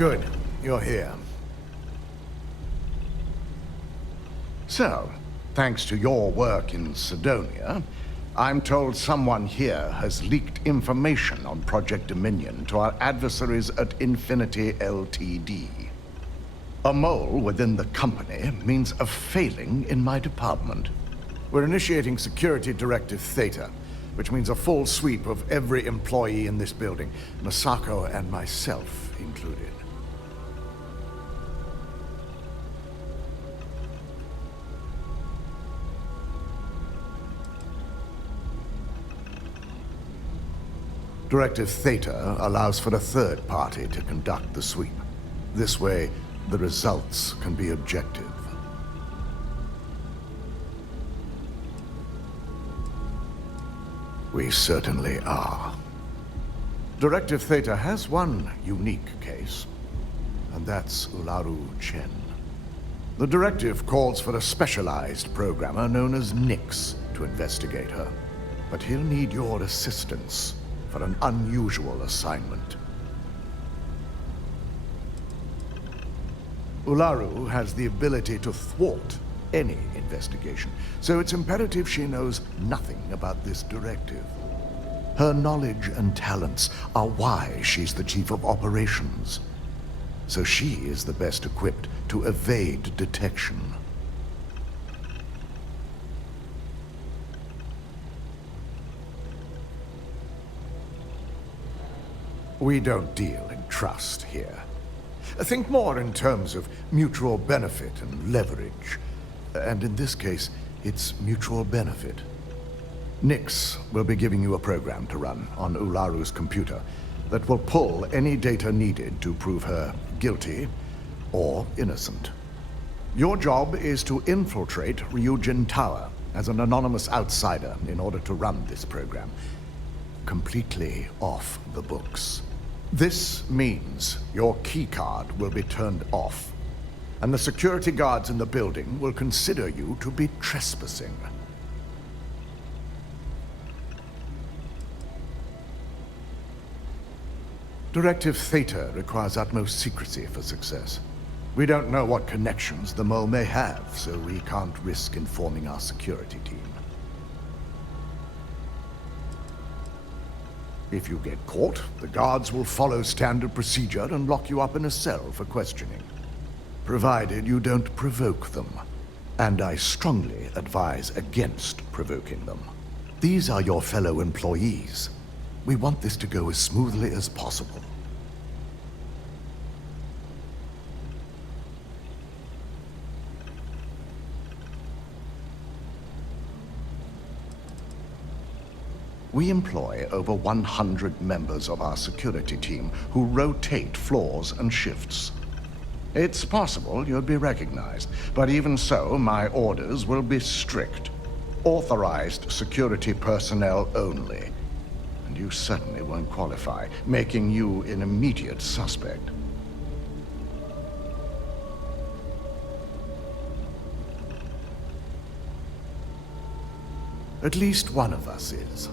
Good. You're here. So, thanks to your work in Sidonia, I'm told someone here has leaked information on Project Dominion to our adversaries at Infinity Ltd. A mole within the company means a failing in my department. We're initiating Security Directive Theta, which means a full sweep of every employee in this building, Masako and myself included. Directive Theta allows for a third party to conduct the sweep. This way, the results can be objective. We certainly are. Directive Theta has one unique case, and that's Ularu Chen. The directive calls for a specialized programmer known as Nix to investigate her, but he'll need your assistance for an unusual assignment. Ularu has the ability to thwart any investigation, so it's imperative she knows nothing about this directive. Her knowledge and talents are why she's the chief of operations, so she is the best equipped to evade detection. We don't deal in trust here. Think more in terms of mutual benefit and leverage. And in this case, it's mutual benefit. Nix will be giving you a program to run on Ularu's computer that will pull any data needed to prove her guilty or innocent. Your job is to infiltrate Ryujin Tower as an anonymous outsider in order to run this program. Completely off the books. This means your keycard will be turned off, and the security guards in the building will consider you to be trespassing. Directive Theta requires utmost secrecy for success. We don't know what connections the mole may have, so we can't risk informing our security team. If you get caught, the guards will follow standard procedure and lock you up in a cell for questioning. Provided you don't provoke them. And I strongly advise against provoking them. These are your fellow employees. We want this to go as smoothly as possible. We employ over 100 members of our security team who rotate floors and shifts. It's possible you'll be recognized, but even so, my orders will be strict. Authorized security personnel only. And you certainly won't qualify, making you an immediate suspect. At least one of us is.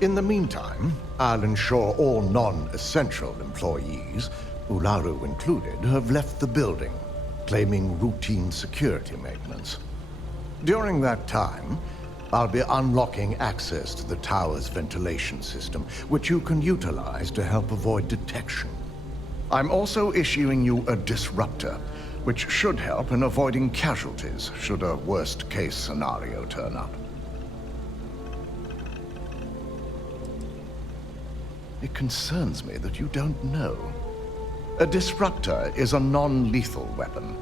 In the meantime, I'll ensure all non-essential employees, Ularu included, have left the building, claiming routine security maintenance. During that time, I'll be unlocking access to the tower's ventilation system, which you can utilize to help avoid detection. I'm also issuing you a disruptor, which should help in avoiding casualties should a worst-case scenario turn up. It concerns me that you don't know. A disruptor is a non-lethal weapon.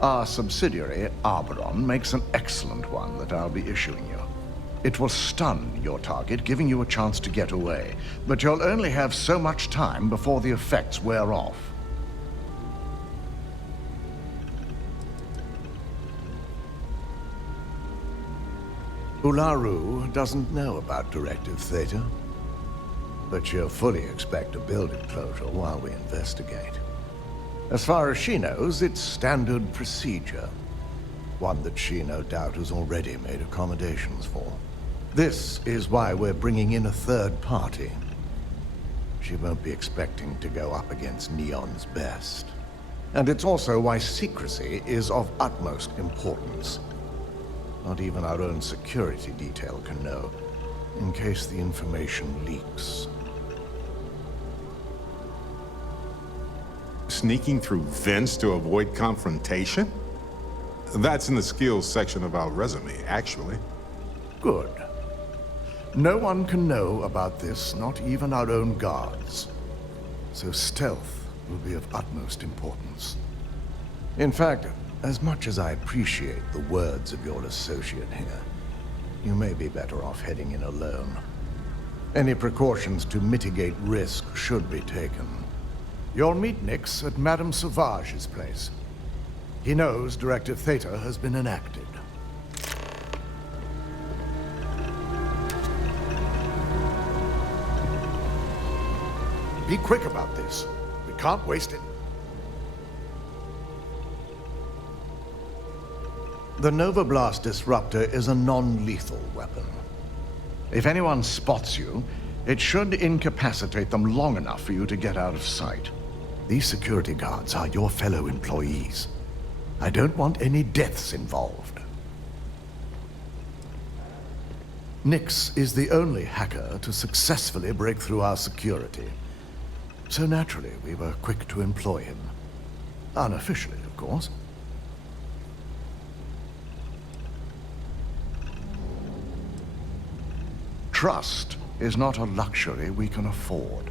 Our subsidiary, Armaram, makes an excellent one that I'll be issuing you. It will stun your target, giving you a chance to get away, but you'll only have so much time before the effects wear off. Ularu doesn't know about Directive Theta. But she'll fully expect a building closure while we investigate. As far as she knows, it's standard procedure. One that she no doubt has already made accommodations for. This is why we're bringing in a third party. she won't be expecting to go up against Neon's best. And it's also why secrecy is of utmost importance. Not even our own security detail can know, in case the information leaks. Sneaking through vents to avoid confrontation? That's in the skills section of our resume, actually. Good. No one can know about this, not even our own guards. So stealth will be of utmost importance. In fact, as much as I appreciate the words of your associate here, you may be better off heading in alone. Any precautions to mitigate risk should be taken. You'll meet Nix at Madame Sauvage's place. He knows Directive Theta has been enacted. Be quick about this. We can't waste it. The Nova Blast Disruptor is a non-lethal weapon. If anyone spots you, it should incapacitate them long enough for you to get out of sight. These security guards are your fellow employees. I don't want any deaths involved. Nix is the only hacker to successfully break through our security. So naturally, we were quick to employ him. Unofficially, of course. Trust is not a luxury we can afford.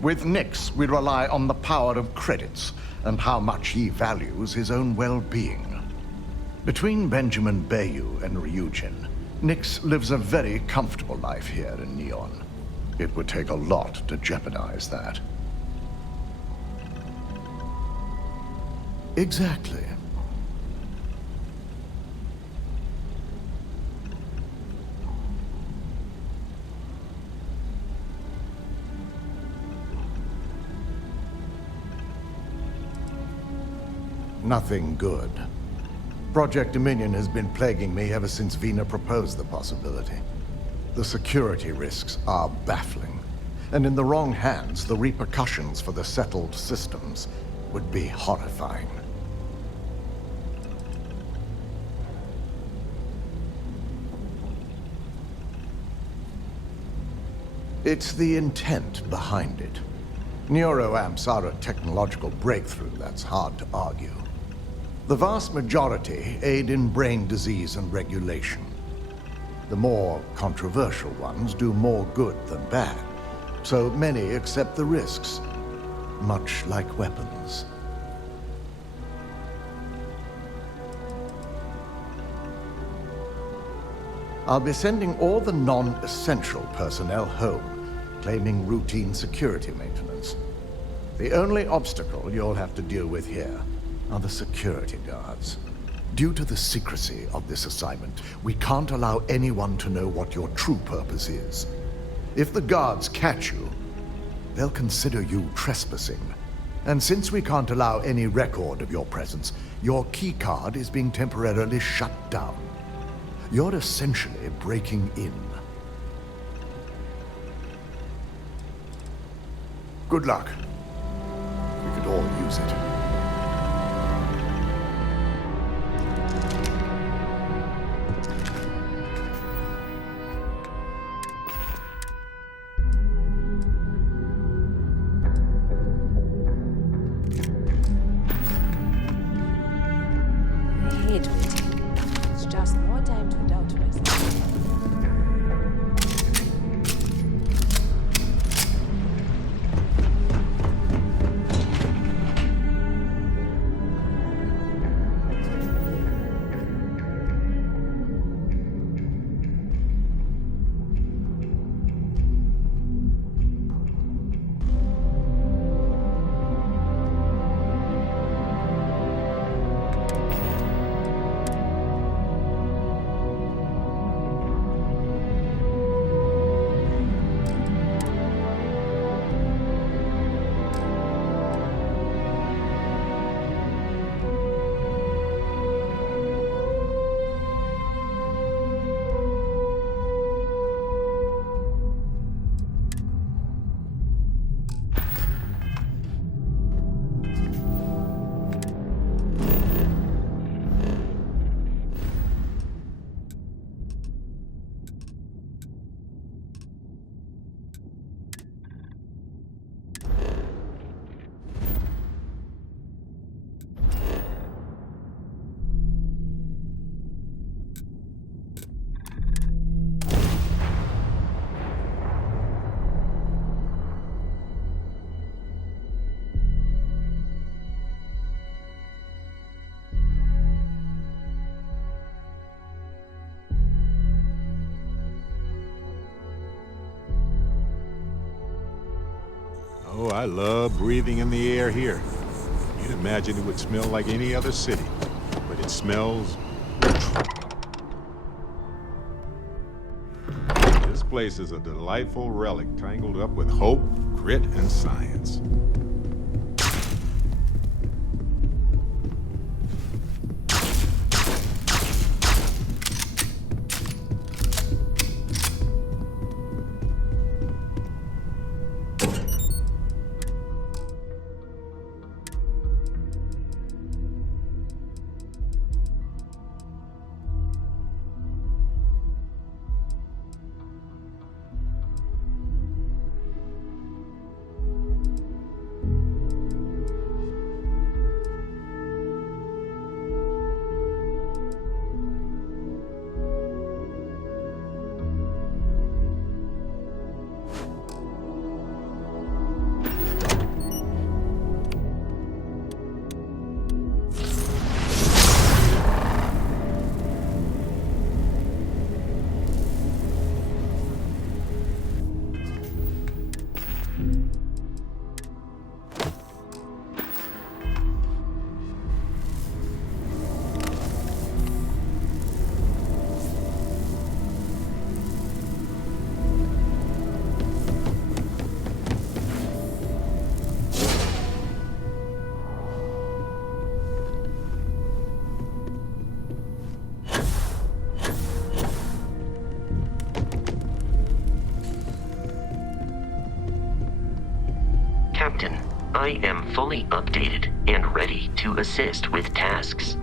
With Nix, we rely on the power of credits and how much he values his own well-being. Between Benjamin Bayou and Ryujin, Nix lives a very comfortable life here in Neon. It would take a lot to jeopardize that. Exactly. Nothing good. Project Dominion has been plaguing me ever since Vina proposed the possibility. The security risks are baffling, and in the wrong hands, the repercussions for the settled systems would be horrifying. It's the intent behind it. Neuroamps are a technological breakthrough that's hard to argue. The vast majority aid in brain disease and regulation. The more controversial ones do more good than bad, so many accept the risks, much like weapons. I'll be sending all the non-essential personnel home, claiming routine security maintenance. The only obstacle you'll have to deal with here are the security guards. Due to the secrecy of this assignment, we can't allow anyone to know what your true purpose is. If the guards catch you, they'll consider you trespassing. And since we can't allow any record of your presence, your keycard is being temporarily shut down. You're essentially breaking in. Good luck. We could all use it. I love breathing in the air here. You'd imagine it would smell like any other city, but it smells neutral. This place is a delightful relic tangled up with hope, grit, and science. Captain, I am fully updated and ready to assist with tasks.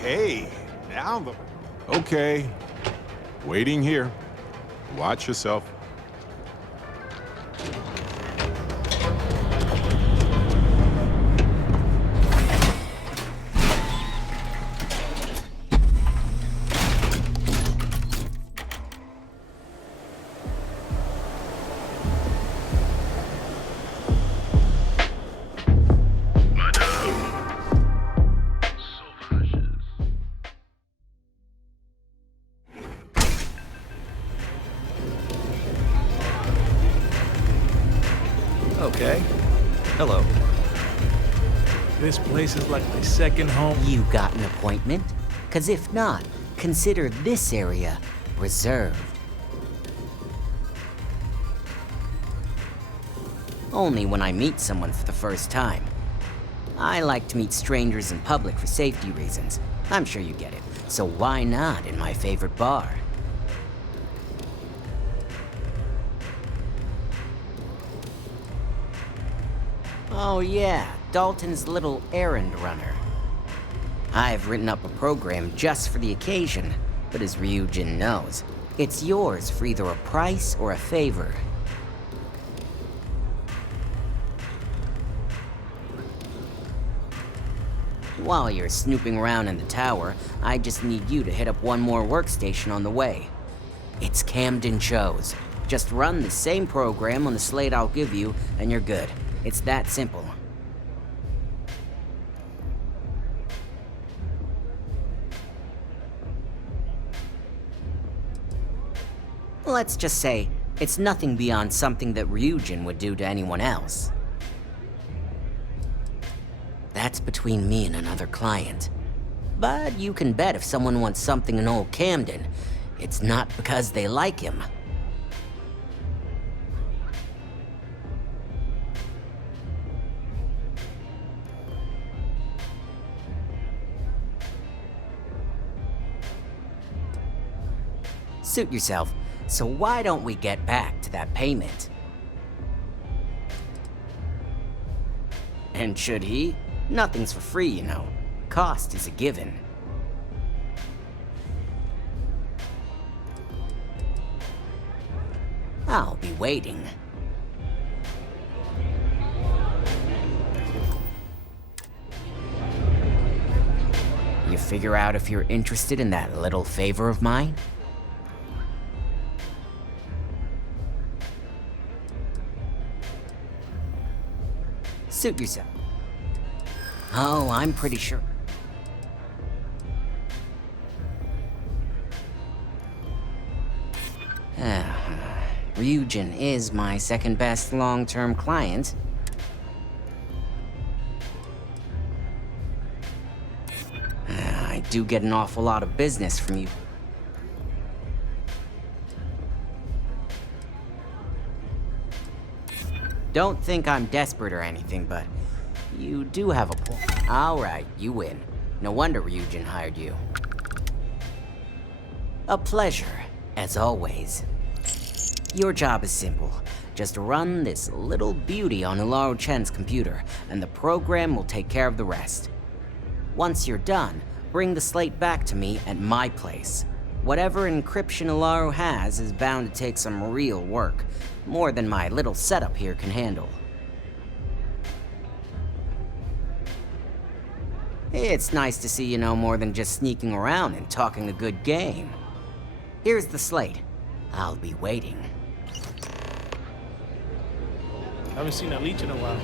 Hey, down the... Okay. Waiting here. Watch yourself. Okay. Hello. This place is like my second home. You got an appointment? 'Cause if not, consider this area reserved. Only when I meet someone for the first time. I like to meet strangers in public for safety reasons. I'm sure you get it. So why not in my favorite bar? Oh yeah, Dalton's little errand runner. I've written up a program just for the occasion, but as Ryujin knows, it's yours for either a price or a favor. While you're snooping around in the tower, I just need you to hit up one more workstation on the way. It's Camden Cho's. Just run the same program on the slate I'll give you, and you're good. It's that simple. Let's just say, it's nothing beyond something that Ryujin would do to anyone else. That's between me and another client. But you can bet if someone wants something in old Camden, it's not because they like him. Suit yourself, so why don't we get back to that payment? And should he? Nothing's for free, you know. Cost is a given. I'll be waiting. You figure out if you're interested in that little favor of mine? Suit yourself. Oh, I'm pretty sure. Ryujin is my second best long-term client. I do get an awful lot of business from you. Don't think I'm desperate or anything, but you do have a point. Alright, you win. No wonder Ryujin hired you. A pleasure, as always. Your job is simple. Just run this little beauty on Ularu Chen's computer, and the program will take care of the rest. Once you're done, bring the slate back to me at my place. Whatever encryption Ularu has is bound to take some real work, more than my little setup here can handle. It's nice to see you know more than just sneaking around and talking a good game. Here's the slate. I'll be waiting. I haven't seen a leech in a while.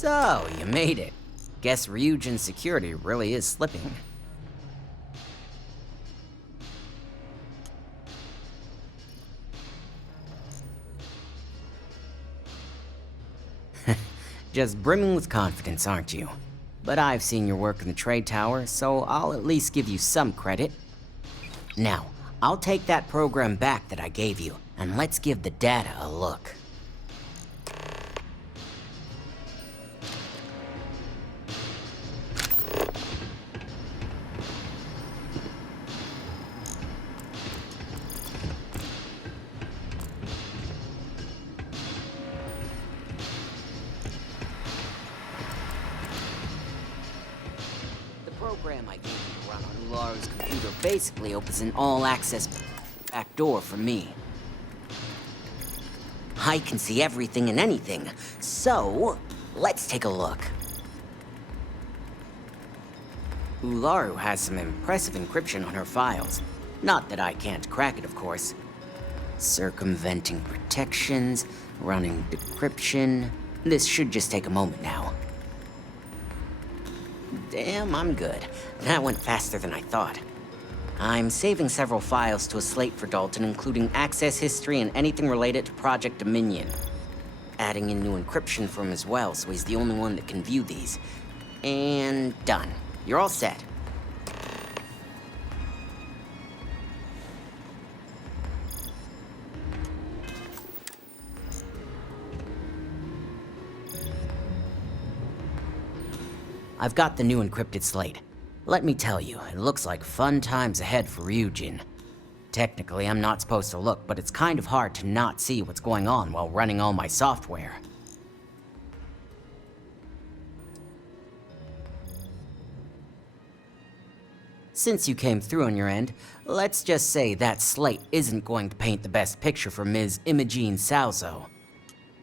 So, you made it. Guess Ryujin's security really is slipping. Just brimming with confidence, aren't you? But I've seen your work in the trade tower, so I'll at least give you some credit. Now, I'll take that program back that I gave you, and let's give the data a look. The program I gave you to run on Ularu's computer basically opens an all-access back door for me. I can see everything and anything, so let's take a look. Ularu has some impressive encryption on her files. Not that I can't crack it, of course. Circumventing protections, running decryption. This should just take a moment now. Damn, I'm good. That went faster than I thought. I'm saving several files to a slate for Dalton, including access history and anything related to Project Dominion. Adding in new encryption for him as well, so he's the only one that can view these. And done. You're all set. I've got the new encrypted slate. Let me tell you, it looks like fun times ahead for Ryujin. Technically, I'm not supposed to look, but it's kind of hard to not see what's going on while running all my software. Since you came through on your end, let's just say that slate isn't going to paint the best picture for Ms. Imogene Salzo.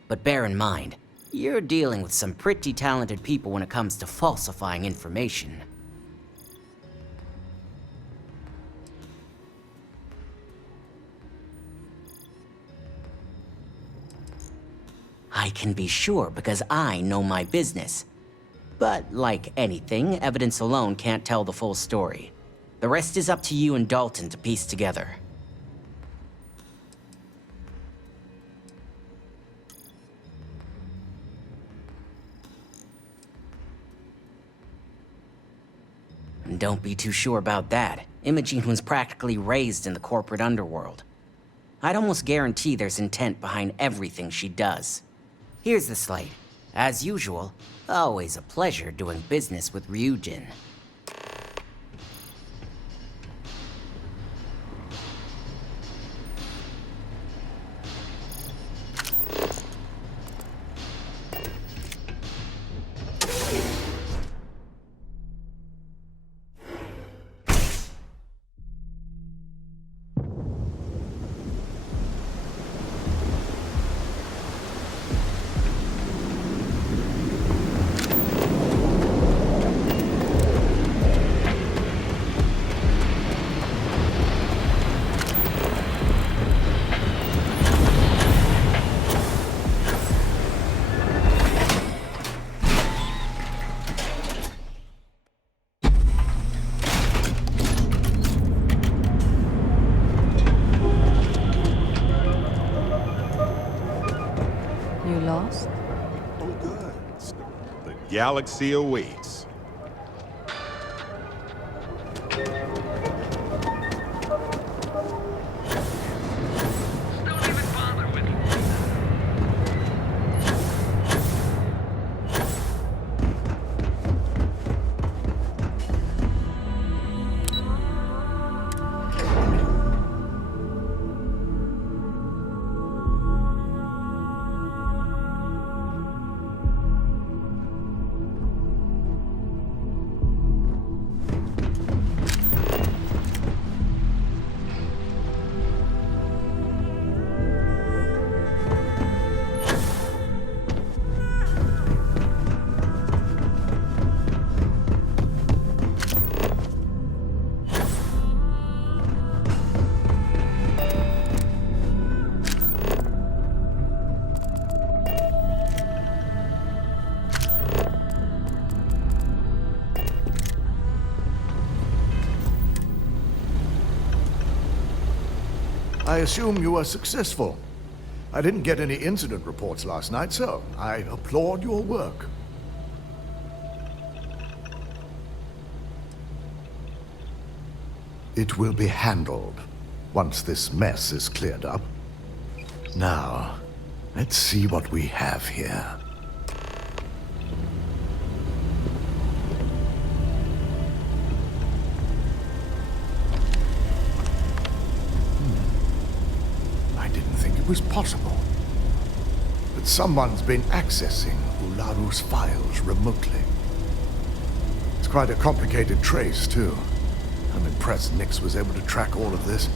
But bear in mind, you're dealing with some pretty talented people when it comes to falsifying information. I can be sure because I know my business. But like anything, evidence alone can't tell the full story. The rest is up to you and Dalton to piece together. Don't be too sure about that. Imogene was practically raised in the corporate underworld. I'd almost guarantee there's intent behind everything she does. Here's the slate. As usual, always a pleasure doing business with Ryujin. You lost? Oh, good. The galaxy awaits. I assume you were successful. I didn't get any incident reports last night, so I applaud your work. It will be handled once this mess is cleared up. Now, let's see what we have here. I didn't think it was possible. But someone's been accessing Ularu's files remotely. It's quite a complicated trace, too. I'm impressed Nix was able to track all of this.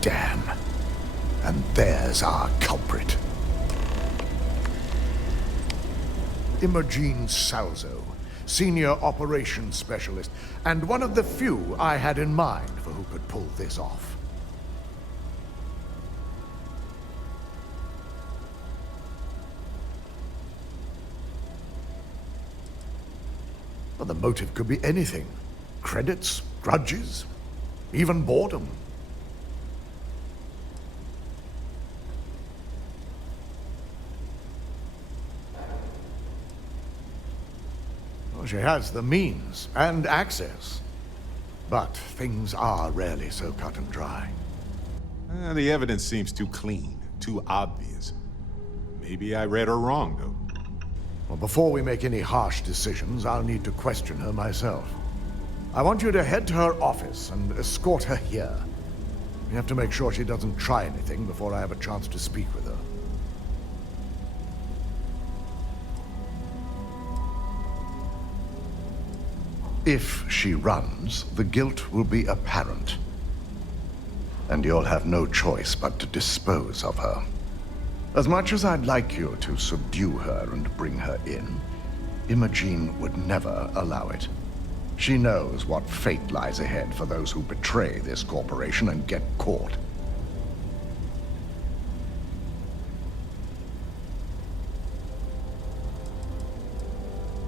Damn. And there's our culprit. Imogene Salzo, Senior Operations Specialist, and one of the few I had in mind for who could pull this off. Well, the motive could be anything. Credits, grudges, even boredom. Well, she has the means and access. But things are rarely so cut and dry. The evidence seems too clean, too obvious. Maybe I read her wrong, though. Well, before we make any harsh decisions, I'll need to question her myself. I want you to head to her office and escort her here. We have to make sure she doesn't try anything before I have a chance to speak with her. If she runs, the guilt will be apparent. And you'll have no choice but to dispose of her. As much as I'd like you to subdue her and bring her in, Imogene would never allow it. She knows what fate lies ahead for those who betray this corporation and get caught.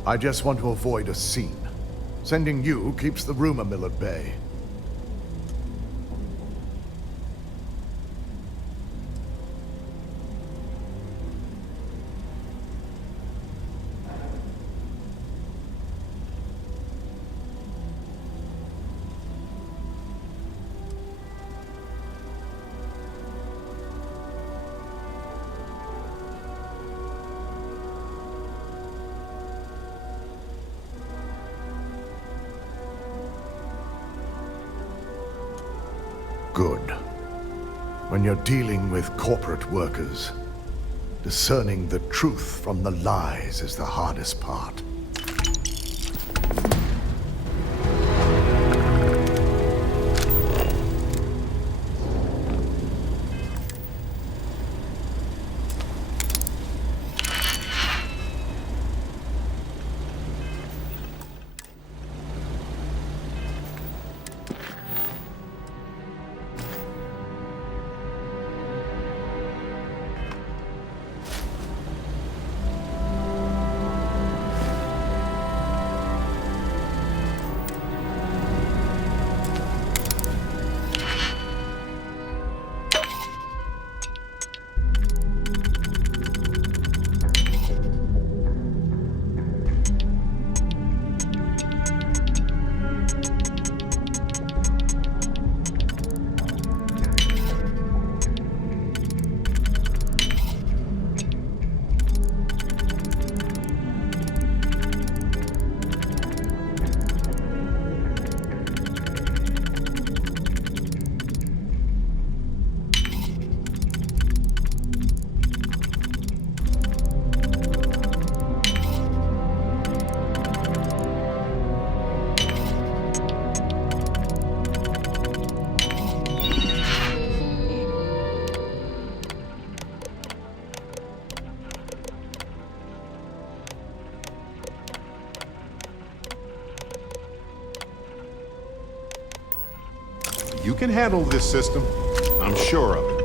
I just want to avoid a scene. Sending you keeps the rumor mill at bay. Good. When you're dealing with corporate workers, discerning the truth from the lies is the hardest part. You can handle this system. I'm sure of it.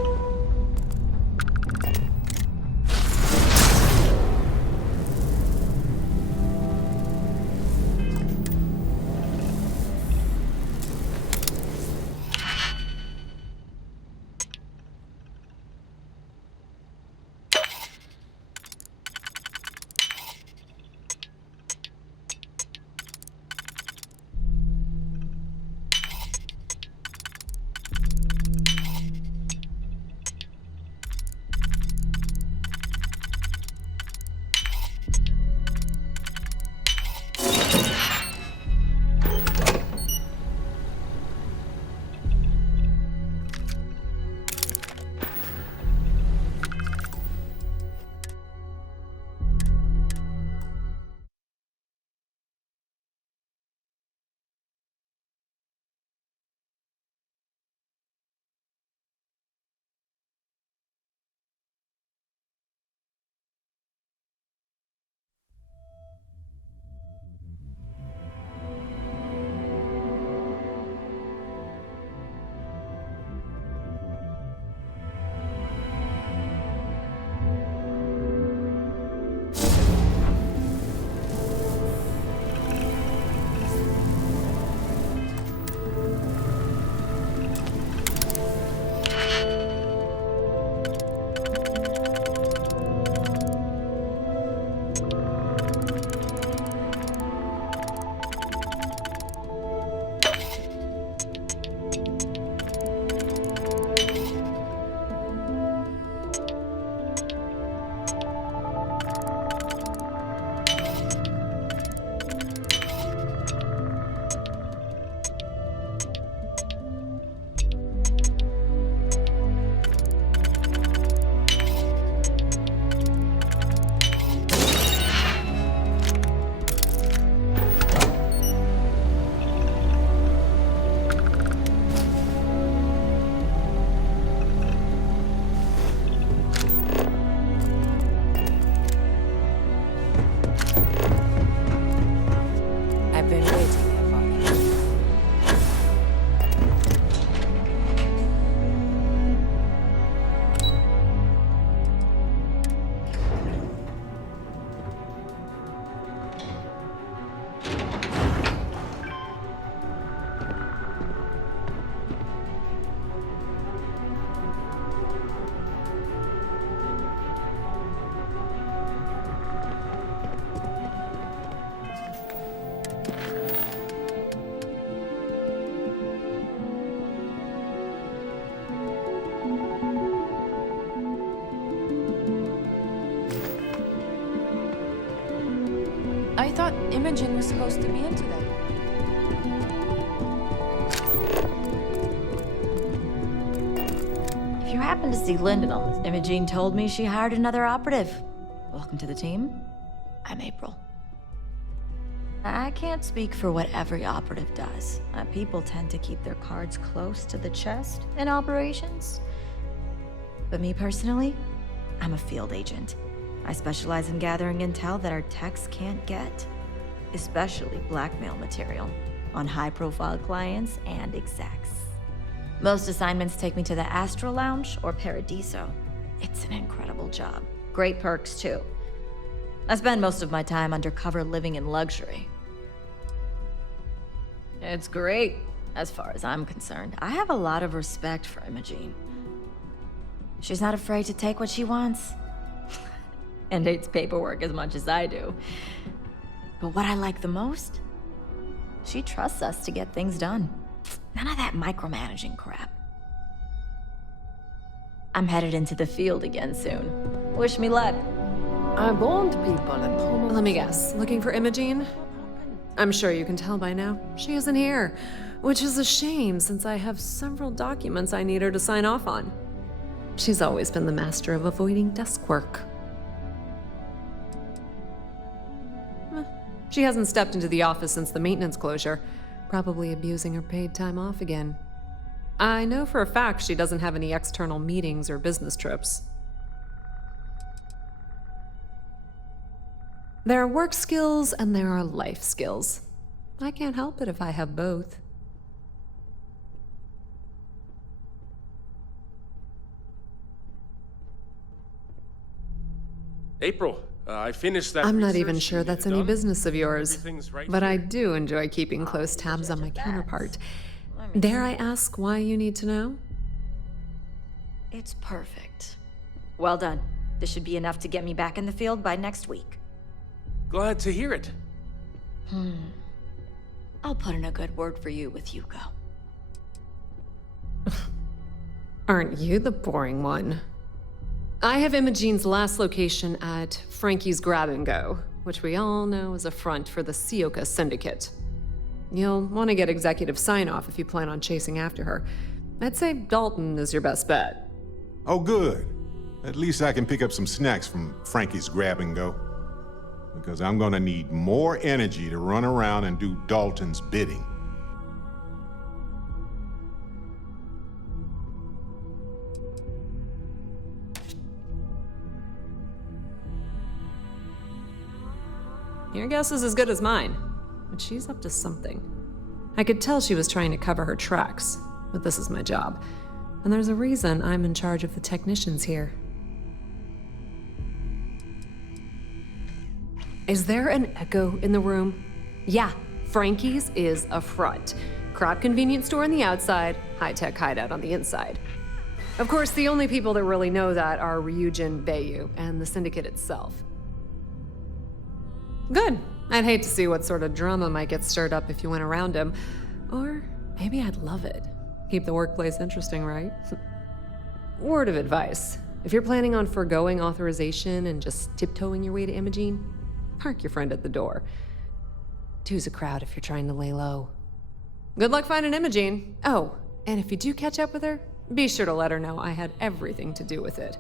Imogene was supposed to be in today. If you happen to see Lyndon on this, Imogene told me she hired another operative. Welcome to the team. I'm April. I can't speak for what every operative does. People tend to keep their cards close to the chest in operations. But me personally, I'm a field agent. I specialize in gathering intel that our techs can't get, especially blackmail material on high-profile clients and execs. Most assignments take me to the Astro Lounge or Paradiso. It's an incredible job. Great perks, too. I spend most of my time undercover living in luxury. It's great, as far as I'm concerned. I have a lot of respect for Imogene. She's not afraid to take what she wants. And hates paperwork as much as I do. But what I like the most? She trusts us to get things done. None of that micromanaging crap. I'm headed into the field again soon. Wish me luck. I warned people at home. Let me guess. Looking for Imogene? I'm sure you can tell by now. She isn't here, which is a shame since I have several documents I need her to sign off on. She's always been the master of avoiding desk work. She hasn't stepped into the office since the maintenance closure, probably abusing her paid time off again. I know for a fact she doesn't have any external meetings or business trips. There are work skills and there are life skills. I can't help it if I have both. April, I finished that. I'm not even research sure you that's needed any done. business of yours, Everything's right but I here. do enjoy keeping close tabs on my counterpart. Dare I ask why you need to know? It's perfect. Well done. This should be enough to get me back in the field by next week. Glad to hear it. I'll put in a good word for you with Hugo. Aren't you the boring one? I have Imogene's last location at Frankie's Grab and Go, which we all know is a front for the Sioka Syndicate. You'll want to get executive sign-off if you plan on chasing after her. I'd say Dalton is your best bet. Oh, good. At least I can pick up some snacks from Frankie's Grab and Go. Because I'm gonna need more energy to run around and do Dalton's bidding. Your guess is as good as mine, but she's up to something. I could tell she was trying to cover her tracks, but this is my job. And there's a reason I'm in charge of the technicians here. Is there an echo in the room? Yeah, Frankie's is a front. Crap convenience store on the outside, high-tech hideout on the inside. Of course, the only people that really know that are Ryujin Bayu and the Syndicate itself. Good. I'd hate to see what sort of drama might get stirred up if you went around him. Or maybe I'd love it. Keep the workplace interesting, right? Word of advice. If you're planning on foregoing authorization and just tiptoeing your way to Imogene, park your friend at the door. Two's a crowd if you're trying to lay low. Good luck finding Imogene. Oh, and if you do catch up with her, be sure to let her know I had everything to do with it.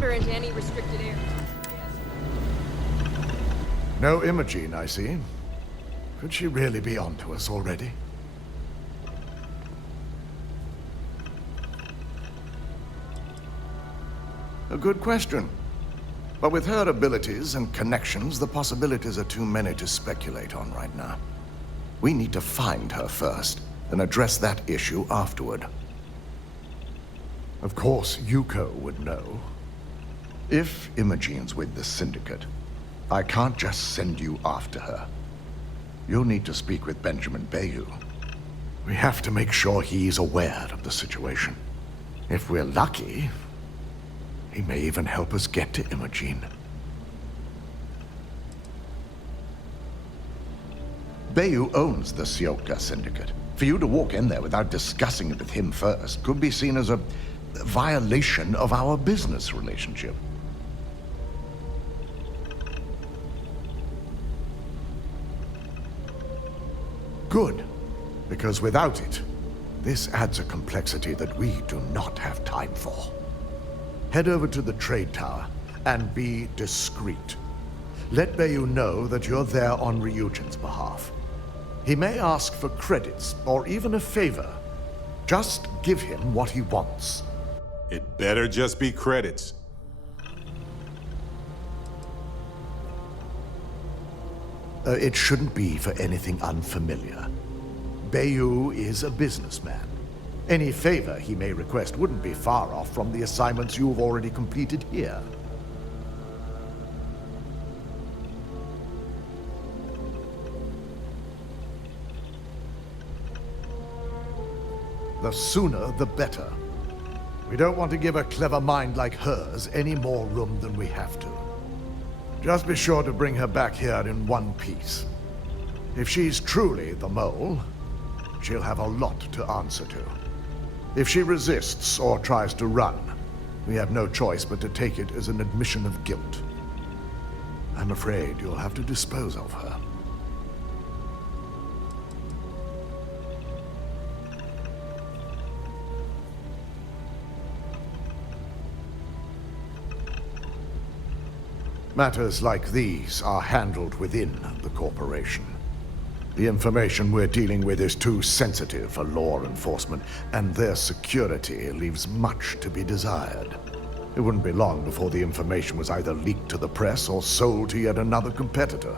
Into any restricted area. No Imogene, I see. Could she really be onto us already? A good question. But with her abilities and connections, the possibilities are too many to speculate on right now. We need to find her first, and address that issue afterward. Of course, Yuko would know. If Imogene's with the Syndicate, I can't just send you after her. You'll need to speak with Benjamin Bayou. We have to make sure he's aware of the situation. If we're lucky, he may even help us get to Imogene. Bayou owns the Sioka Syndicate. For you to walk in there without discussing it with him first could be seen as a violation of our business relationship. Good, because without it, this adds a complexity that we do not have time for. Head over to the trade tower and be discreet. Let Bayou know that you're there on Ryujin's behalf. He may ask for credits or even a favor. Just give him what he wants. It better just be credits. It shouldn't be for anything unfamiliar. Bayou is a businessman. Any favor he may request wouldn't be far off from the assignments you've already completed here. The sooner, the better. We don't want to give a clever mind like hers any more room than we have to. Just be sure to bring her back here in one piece. If she's truly the mole, she'll have a lot to answer to. If she resists or tries to run, we have no choice but to take it as an admission of guilt. I'm afraid you'll have to dispose of her. Matters like these are handled within the corporation. The information we're dealing with is too sensitive for law enforcement, and their security leaves much to be desired. It wouldn't be long before the information was either leaked to the press or sold to yet another competitor.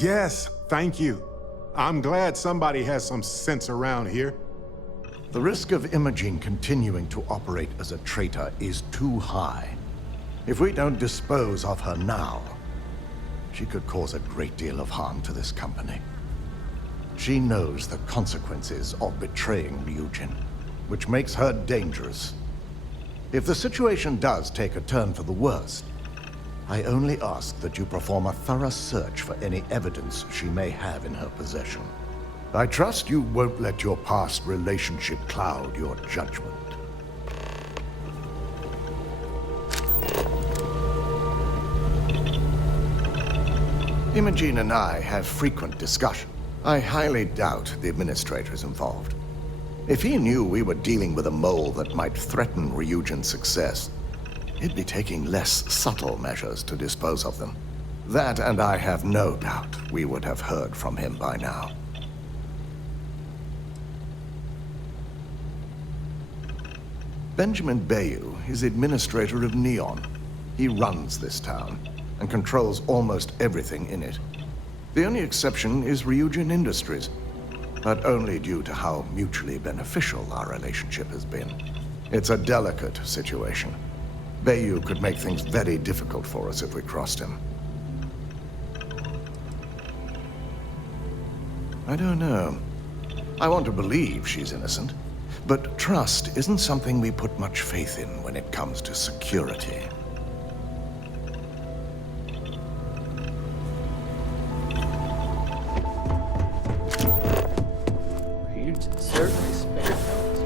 Yes, thank you. I'm glad somebody has some sense around here. The risk of Imogene continuing to operate as a traitor is too high. If we don't dispose of her now, she could cause a great deal of harm to this company. She knows the consequences of betraying Ryujin, which makes her dangerous. If the situation does take a turn for the worst, I only ask that you perform a thorough search for any evidence she may have in her possession. I trust you won't let your past relationship cloud your judgment. Imogene and I have frequent discussion. I highly doubt the administrator's involved. If he knew we were dealing with a mole that might threaten Ryujin's success, he'd be taking less subtle measures to dispose of them. That, and I have no doubt we would have heard from him by now. Benjamin Bayou is administrator of Neon. He runs this town and controls almost everything in it. The only exception is Ryujin Industries, but only due to how mutually beneficial our relationship has been. It's a delicate situation. Bayou could make things very difficult for us if we crossed him. I don't know. I want to believe she's innocent, but trust isn't something we put much faith in when it comes to security. You'd certainly spare notes.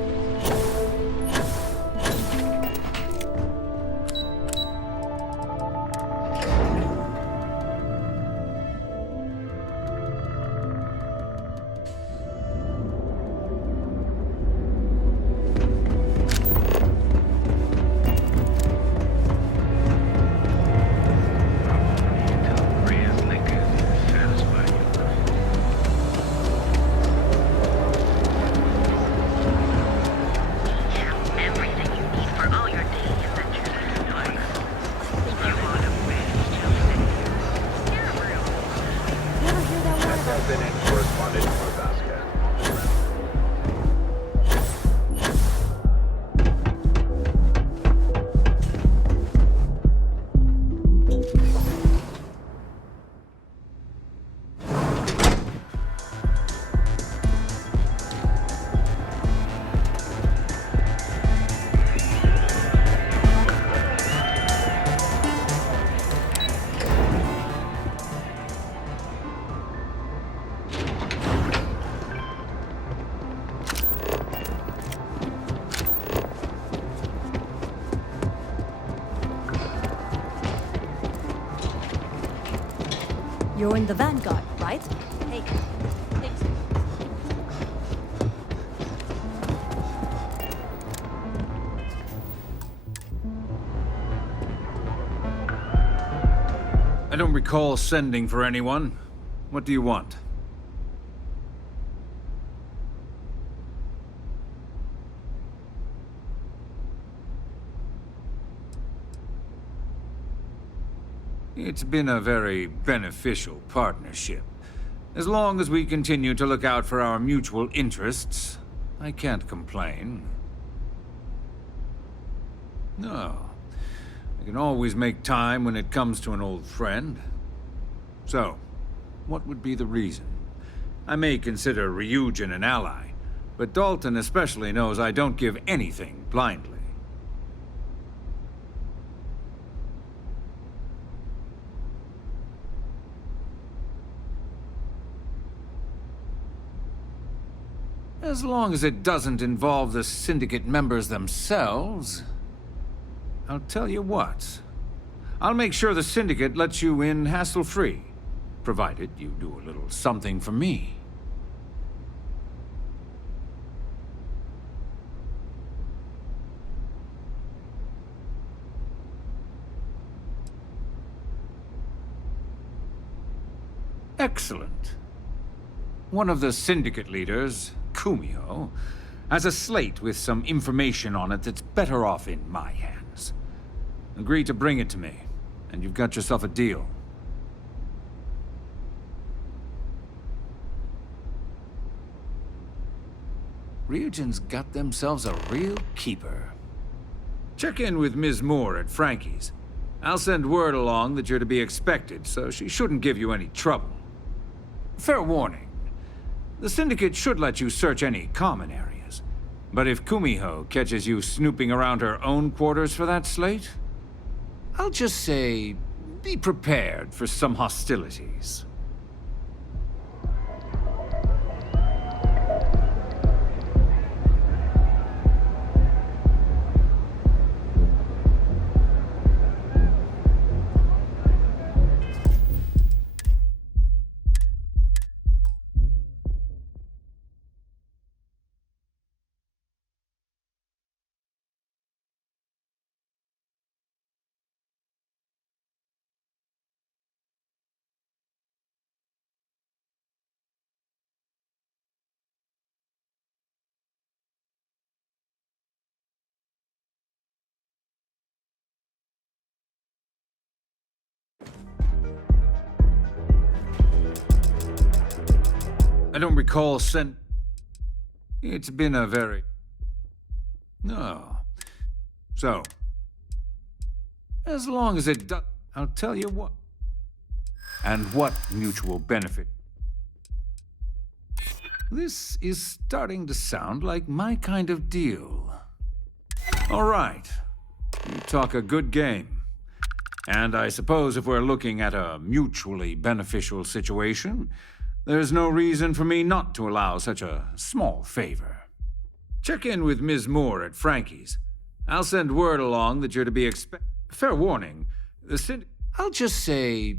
has been in correspondent for Vasquez. You're in the Vanguard, right? Hey, thanks. I don't recall sending for anyone. What do you want? It's been a very beneficial partnership. As long as we continue to look out for our mutual interests, I can't complain. No. I can always make time when it comes to an old friend. So, what would be the reason? I may consider Ryujin an ally, but Dalton especially knows I don't give anything blindly. As long as it doesn't involve the Syndicate members themselves, I'll tell you what. I'll make sure the Syndicate lets you in hassle-free, provided you do a little something for me. Excellent. One of the Syndicate leaders, Kumio, has a slate with some information on it that's better off in my hands. Agree to bring it to me, and you've got yourself a deal. Ryujin's got themselves a real keeper. Check in with Ms. Moore at Frankie's. I'll send word along that you're to be expected, so she shouldn't give you any trouble. Fair warning. The Syndicate should let you search any common areas. But if Kumiho catches you snooping around her own quarters for that slate, I'll just say, be prepared for some hostilities. I don't recall It's been a very... No. So, as long as it does... I'll tell you what. And what mutual benefit? This is starting to sound like my kind of deal. All right. You talk a good game. And I suppose if we're looking at a mutually beneficial situation, there's no reason for me not to allow such a small favor. Check in with Ms. Moore at Frankie's. I'll send word along that you're to be Fair warning, I'll just say...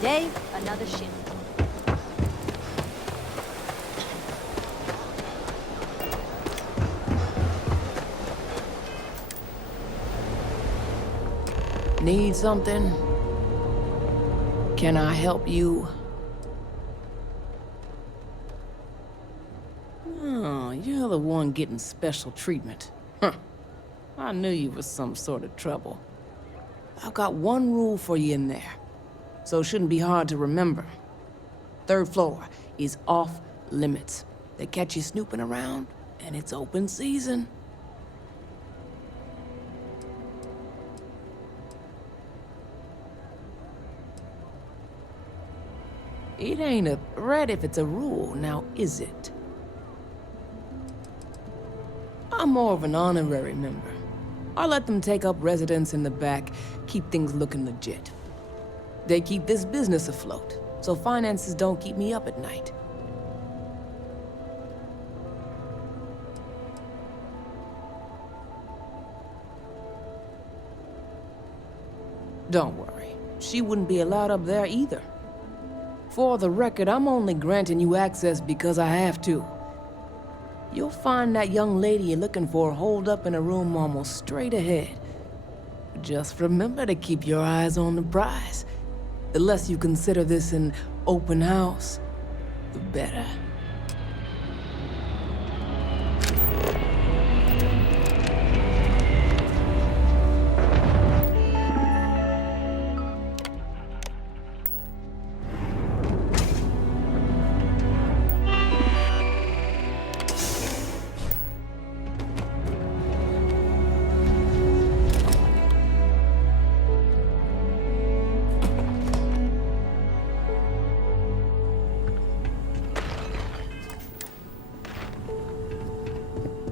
day, another shift. Need something? Can I help you? Oh, you're the one getting special treatment. Huh. I knew you was some sort of trouble. I've got one rule for you in there, so it shouldn't be hard to remember. 3rd floor is off limits. They catch you snooping around, and it's open season. It ain't a threat if it's a rule, now is it? I'm more of an honorary member. I let them take up residence in the back, keep things looking legit. They keep this business afloat, so finances don't keep me up at night. Don't worry, she wouldn't be allowed up there either. For the record, I'm only granting you access because I have to. You'll find that young lady you're looking for holed up in a room almost straight ahead. Just remember to keep your eyes on the prize. The less you consider this an open house, the better.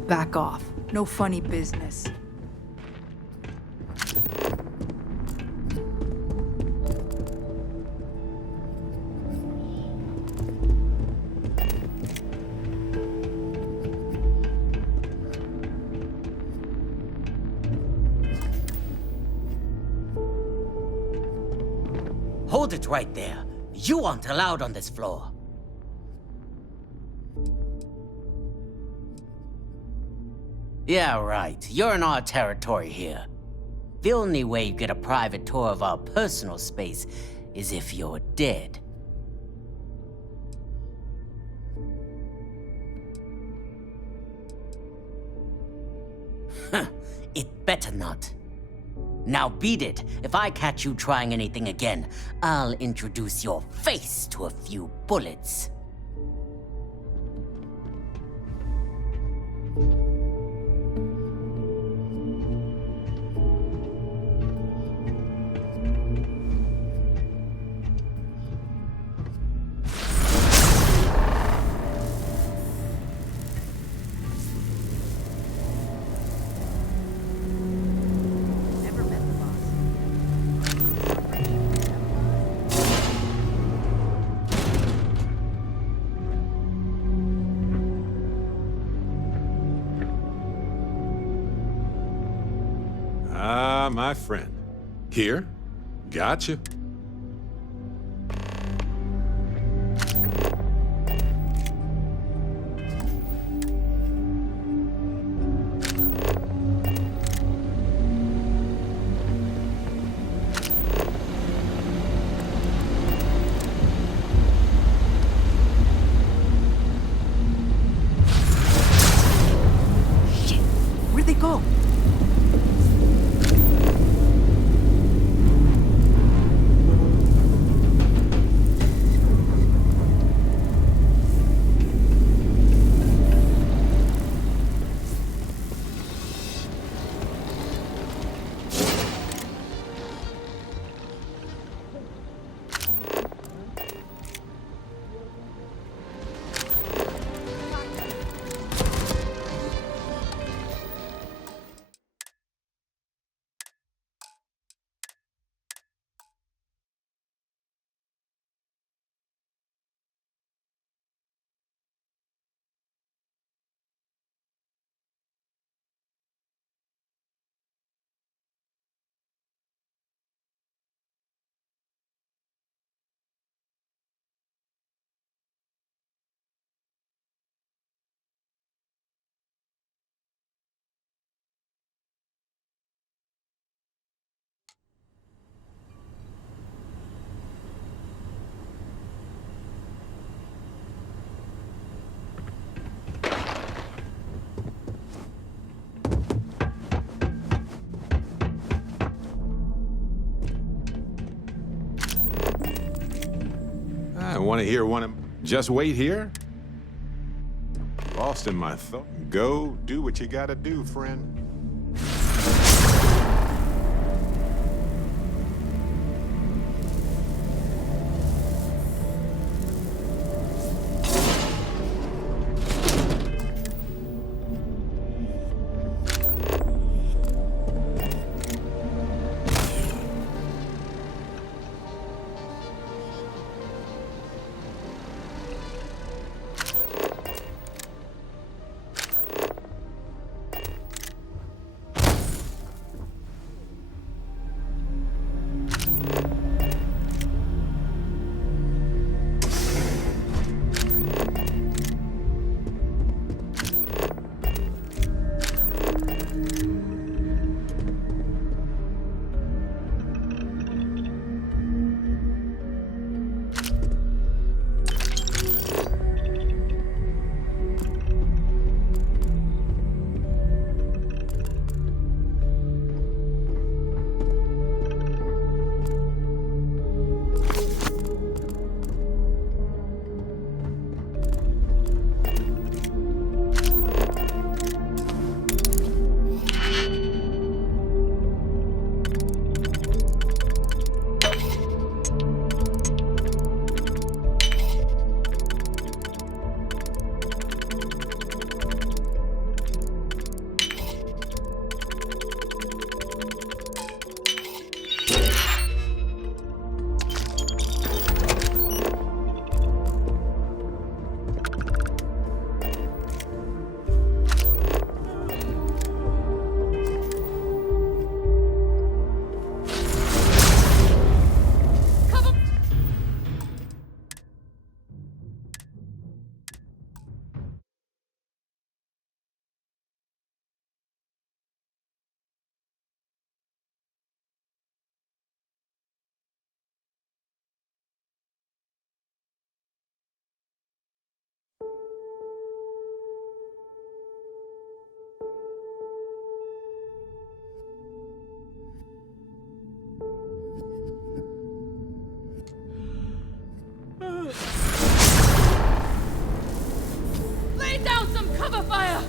Back off. No funny business. Hold it right there. You aren't allowed on this floor. Yeah, right. You're in our territory here. The only way you get a private tour of our personal space is if you're dead. Huh, it better not. Now beat it. If I catch you trying anything again, I'll introduce your face to a few bullets. Ah, my friend. Here? Gotcha. Shit! Where'd they go? Want to hear one of... Just wait here? Lost in my thought. Go do what you gotta do, friend. Lay down some cover fire!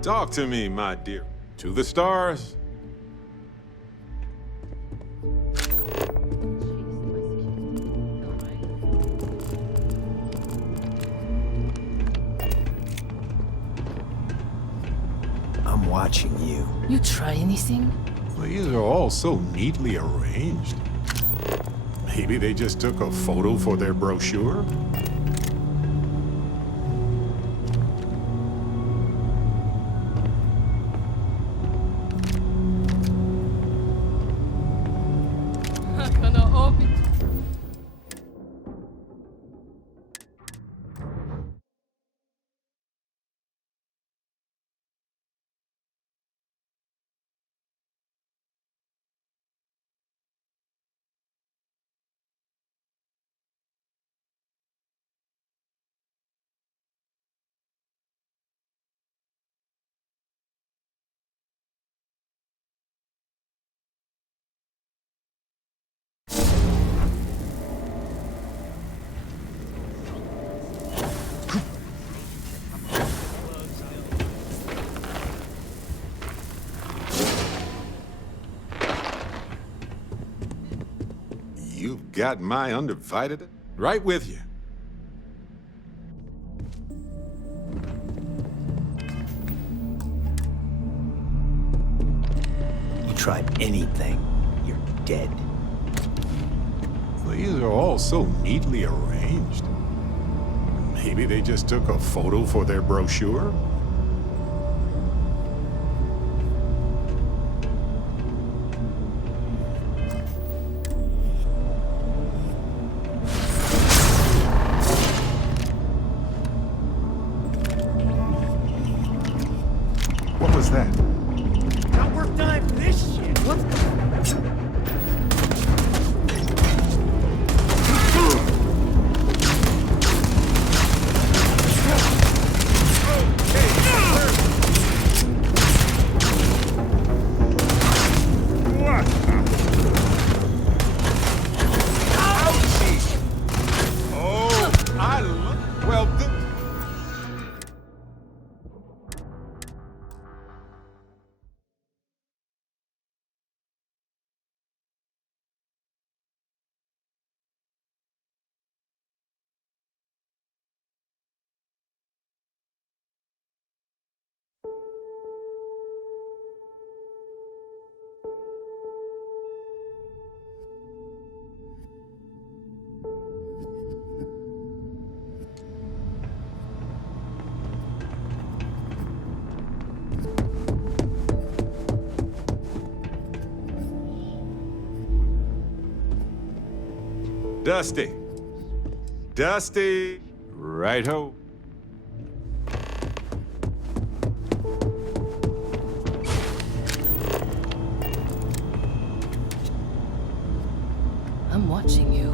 Talk to me, my dear. To the stars. I'm watching you. You try anything? These are all so neatly arranged. Maybe they just took a photo for their brochure? You've got my undivided right with you. You tried anything, you're dead. These are all so neatly arranged. Maybe they just took a photo for their brochure? What was that? Got work done for this shit. What? Dusty. Dusty. Right-ho. I'm watching you.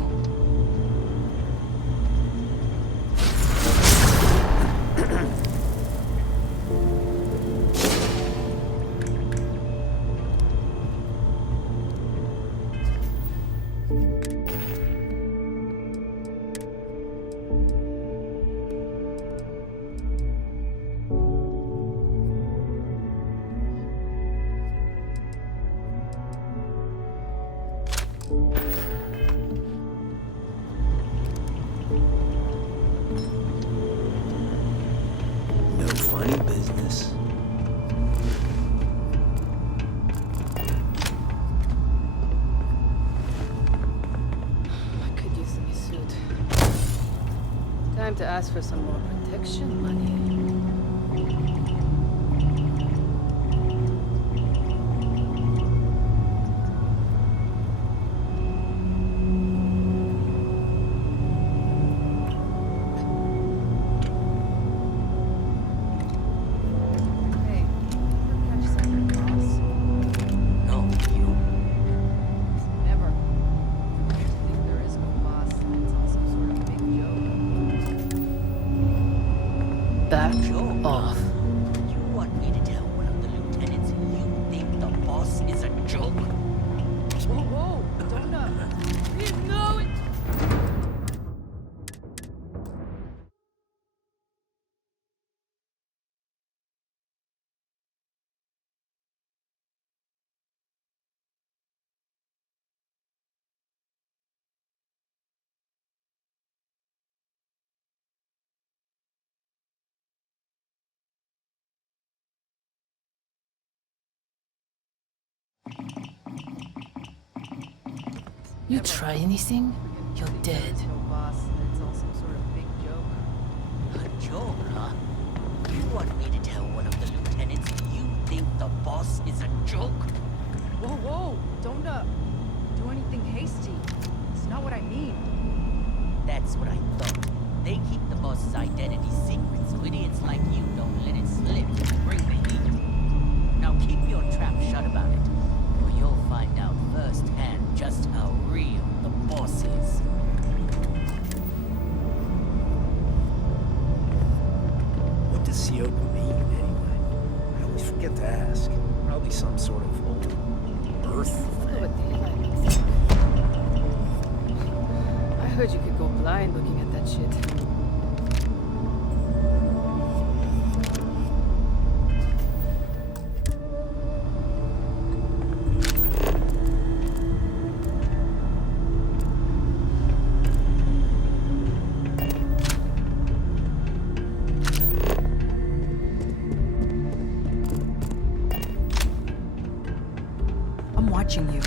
No funny business. I could use a new suit. Time to ask for some more protection money. You try anything, you're dead. A joke, huh? You want me to tell one of the lieutenants you think the boss is a joke? Whoa, whoa! Don't, do anything hasty. It's not what I mean. That's what I thought. They keep the boss's identity secret, so idiots like you don't let it slip and bring the heat. Now keep your trap shut about it, or you'll find out firsthand just how real the boss is. What does Sioka mean, anyway? I always forget to ask. Probably some sort of old Earth thing. I heard you could go blind looking at that shit. I'm watching you.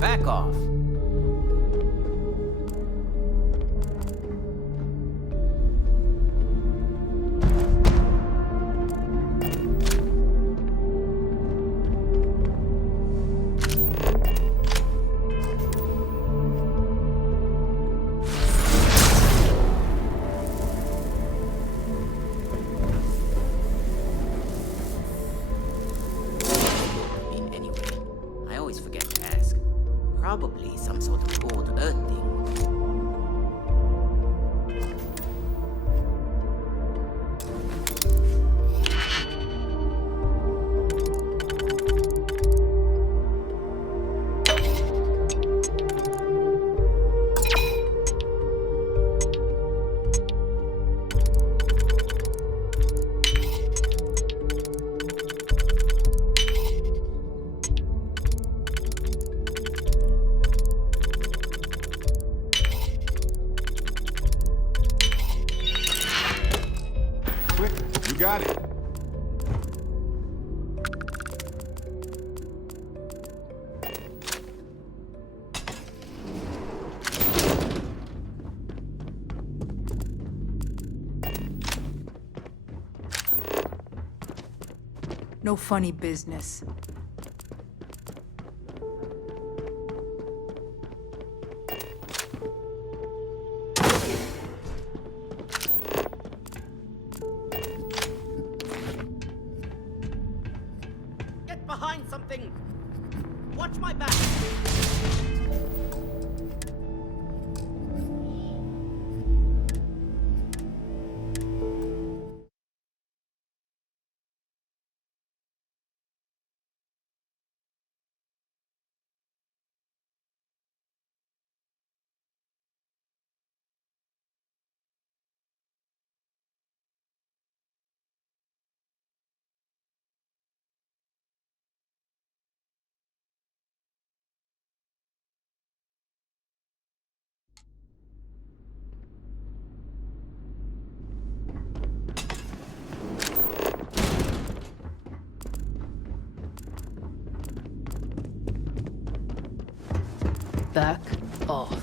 Back off. I always forget to ask. Probably some sort of old Earth thing. You got it. No funny business. Get behind something! Watch my back! Back off.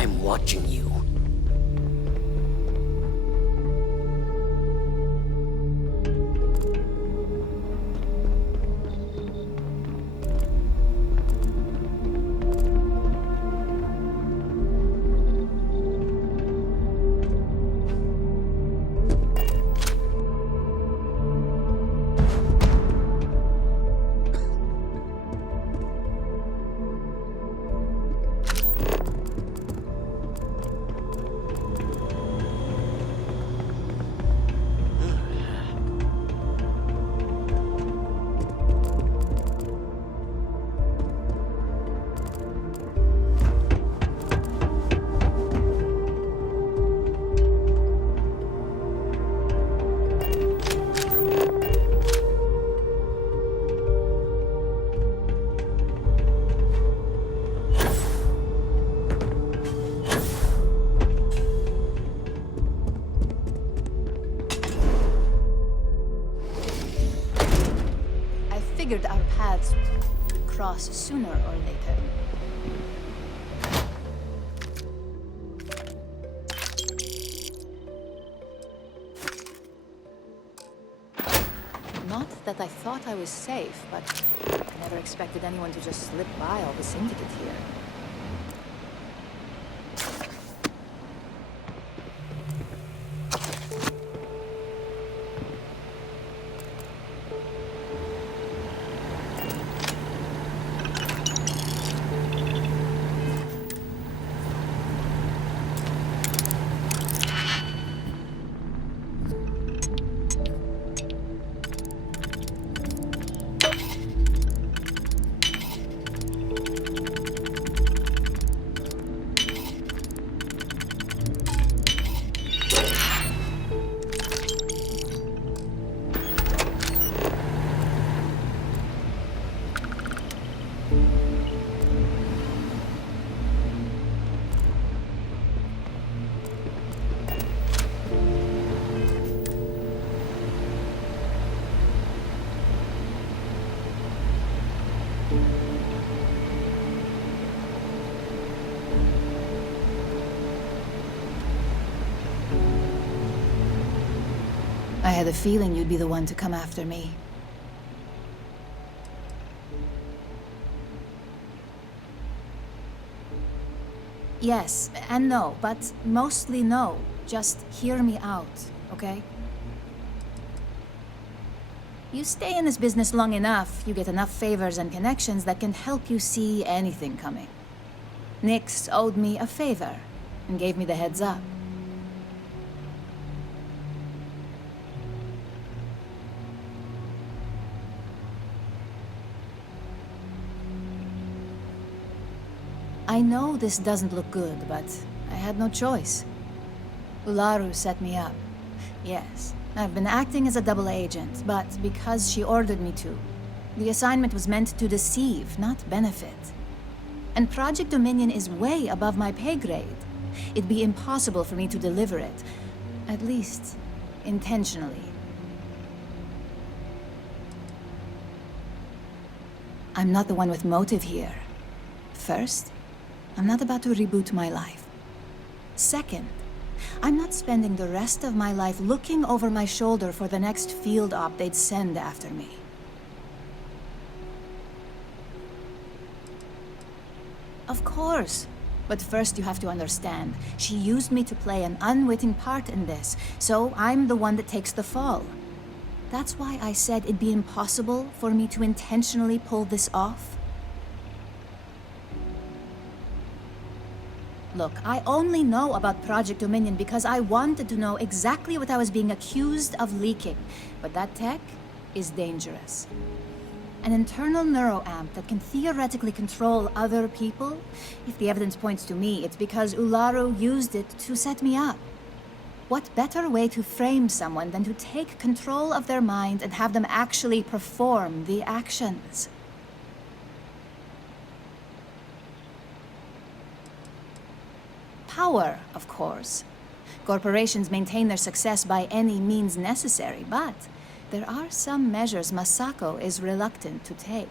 I'm watching you. Figured our paths would cross sooner or later. Not that I thought I was safe, but I never expected anyone to just slip by all the syndicate here. I had a feeling you'd be the one to come after me. Yes and no, but mostly no. Just hear me out, okay? You stay in this business long enough, you get enough favors and connections that can help you see anything coming. Nix owed me a favor and gave me the heads up. I know this doesn't look good, but I had no choice. Ularu set me up. Yes, I've been acting as a double agent, but because she ordered me to. The assignment was meant to deceive, not benefit. And Project Dominion is way above my pay grade. It'd be impossible for me to deliver it. At least, intentionally. I'm not the one with motive here. First, I'm not about to reboot my life. Second, I'm not spending the rest of my life looking over my shoulder for the next field op they'd send after me. Of course. But first you have to understand, she used me to play an unwitting part in this, so I'm the one that takes the fall. That's why I said it'd be impossible for me to intentionally pull this off. Look, I only know about Project Dominion because I wanted to know exactly what I was being accused of leaking. But that tech is dangerous. An internal neuroamp that can theoretically control other people? If the evidence points to me, it's because Ularu used it to set me up. What better way to frame someone than to take control of their mind and have them actually perform the actions? Power, of course. Corporations maintain their success by any means necessary, but there are some measures Masako is reluctant to take.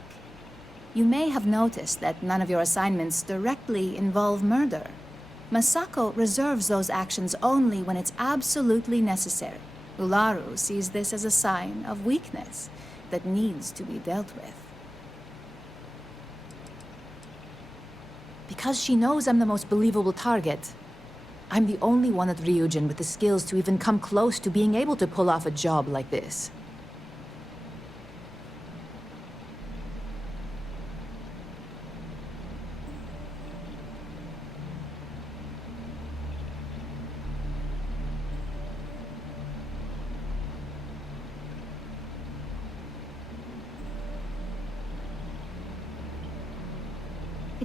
You may have noticed that none of your assignments directly involve murder. Masako reserves those actions only when it's absolutely necessary. Ularu sees this as a sign of weakness that needs to be dealt with. Because she knows I'm the most believable target, I'm the only one at Ryujin with the skills to even come close to being able to pull off a job like this.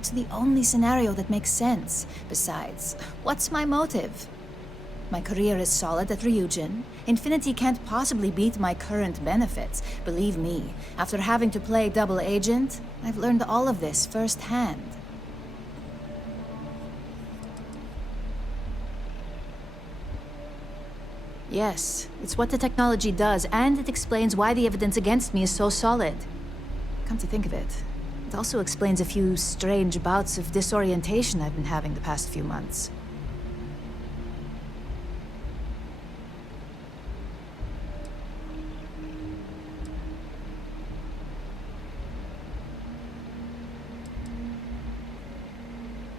It's the only scenario that makes sense. Besides, what's my motive? My career is solid at Ryujin. Infinity can't possibly beat my current benefits. Believe me, after having to play double agent, I've learned all of this firsthand. Yes, it's what the technology does, and it explains why the evidence against me is so solid. Come to think of it, it also explains a few strange bouts of disorientation I've been having the past few months.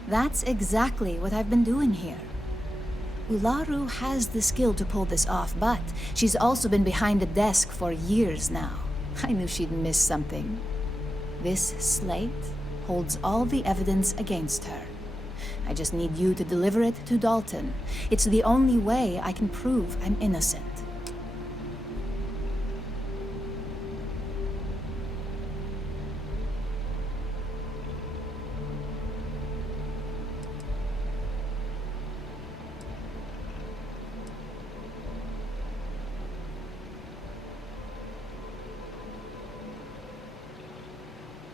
That's exactly what I've been doing here. Ularu has the skill to pull this off, but she's also been behind a desk for years now. I knew she'd miss something. This slate holds all the evidence against her. I just need you to deliver it to Dalton. It's the only way I can prove I'm innocent.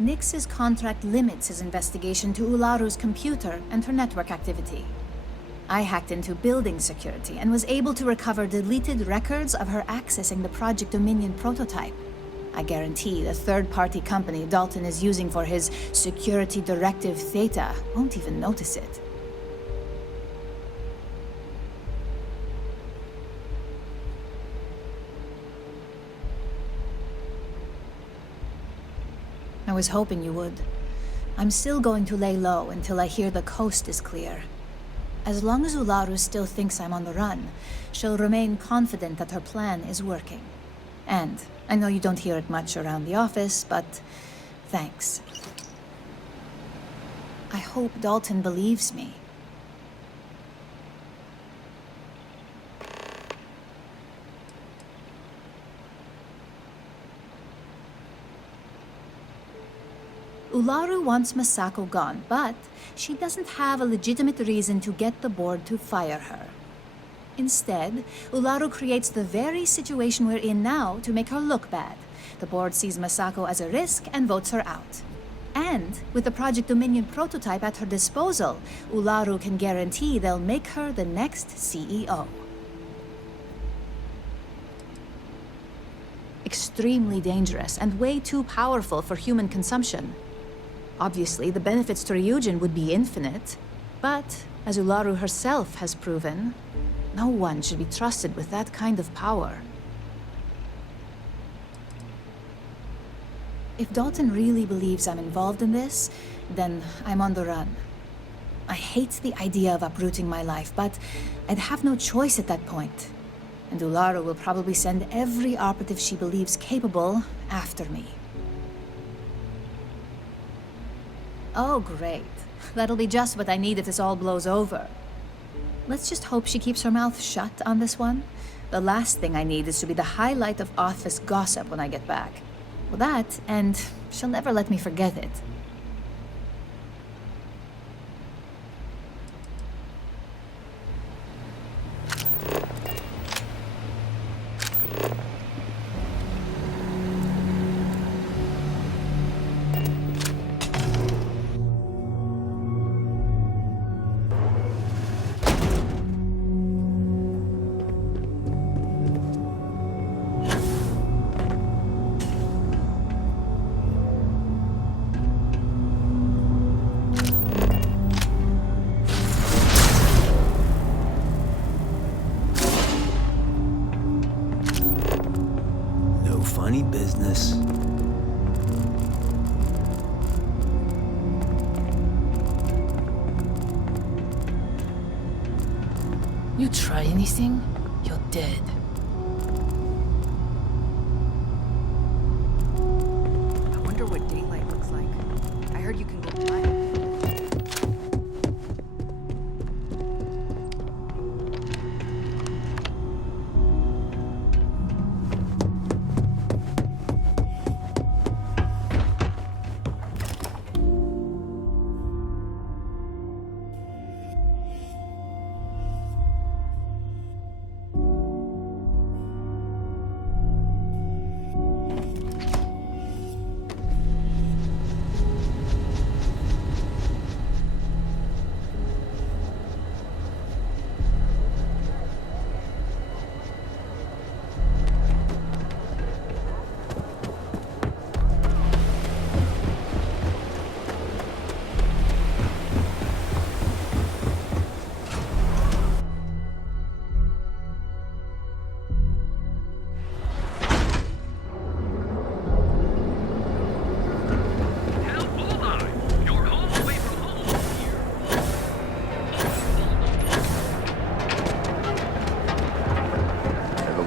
Nix's contract limits his investigation to Ularu's computer and her network activity. I hacked into building security and was able to recover deleted records of her accessing the Project Dominion prototype. I guarantee the third-party company Dalton is using for his security directive Theta won't even notice it. I was hoping you would. I'm still going to lay low until I hear the coast is clear. As long as Ularu still thinks I'm on the run, she'll remain confident that her plan is working. And I know you don't hear it much around the office, but thanks. I hope Dalton believes me. Ularu wants Masako gone, but she doesn't have a legitimate reason to get the board to fire her. Instead, Ularu creates the very situation we're in now to make her look bad. The board sees Masako as a risk and votes her out. And with the Project Dominion prototype at her disposal, Ularu can guarantee they'll make her the next CEO. Extremely dangerous and way too powerful for human consumption. Obviously, the benefits to Ryujin would be infinite, but as Ularu herself has proven, no one should be trusted with that kind of power. If Dalton really believes I'm involved in this, then I'm on the run. I hate the idea of uprooting my life, but I'd have no choice at that point. And Ularu will probably send every operative she believes capable after me. Oh, great. That'll be just what I need if this all blows over. Let's just hope she keeps her mouth shut on this one. The last thing I need is to be the highlight of office gossip when I get back. Well, that, and she'll never let me forget it. business. You try anything, you're dead. I wonder what daylight looks like. I heard you can go blind.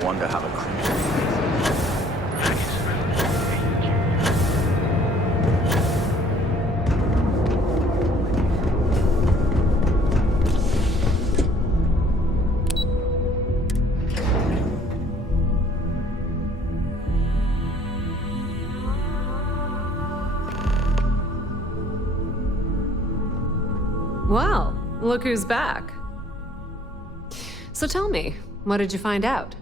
Wonder how the creature. Well, look who's back. So tell me, what did you find out?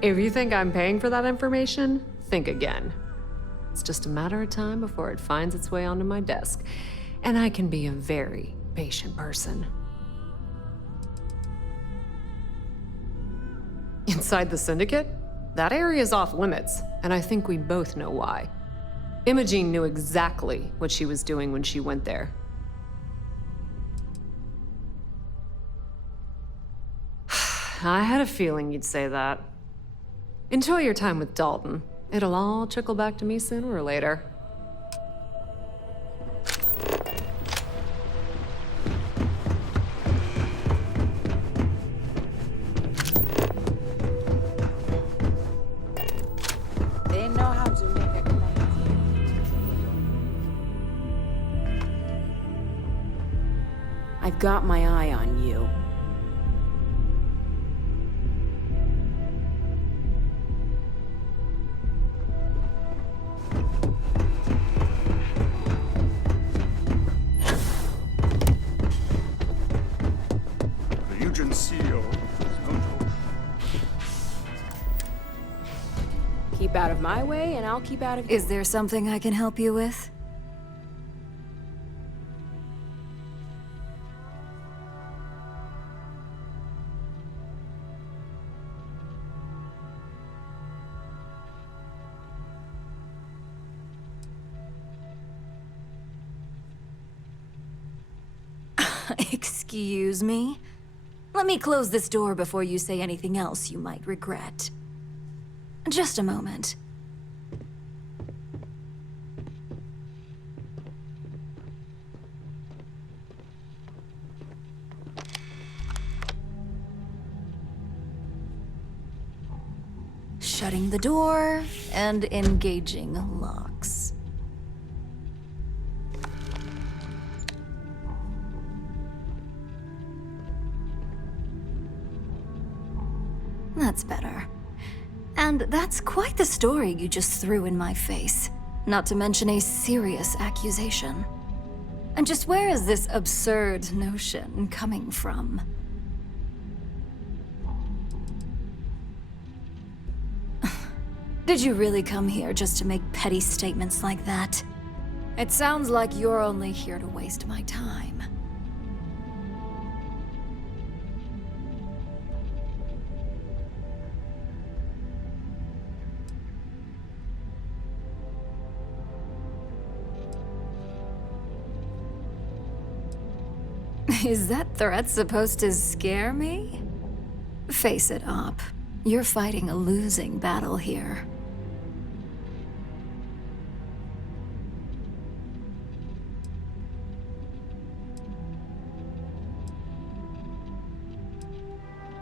If you think I'm paying for that information, think again. It's just a matter of time before it finds its way onto my desk, and I can be a very patient person. Inside the Syndicate? That area's off limits, and I think we both know why. Imogene knew exactly what she was doing when she went there. I had a feeling you'd say that. Enjoy your time with Dalton. It'll all trickle back to me sooner or later. They know how to make a connect. I've got my eye on you. Keep out of my way, and I'll keep out of Is there something I can help you with? Excuse me? Let me close this door before you say anything else you might regret. Just a moment. Shutting the door and engaging locks. That's better. And that's quite the story you just threw in my face. Not to mention a serious accusation. And just where is this absurd notion coming from? Did you really come here just to make petty statements like that? It sounds like you're only here to waste my time. Is that threat supposed to scare me? Face it, Op. You're fighting a losing battle here.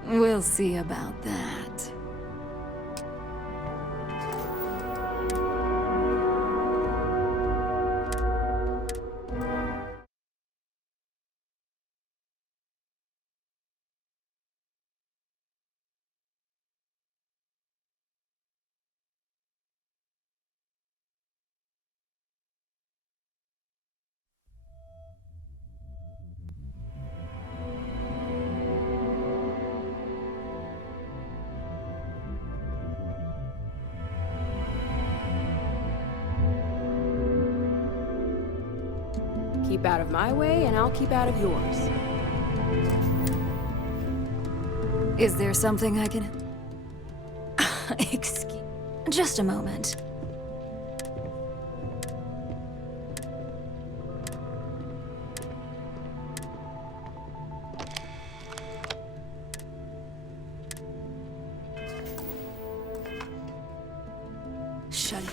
We'll see about that. Keep out of my way, and I'll keep out of yours. Is there something I can... Excuse... Just a moment. Shut it.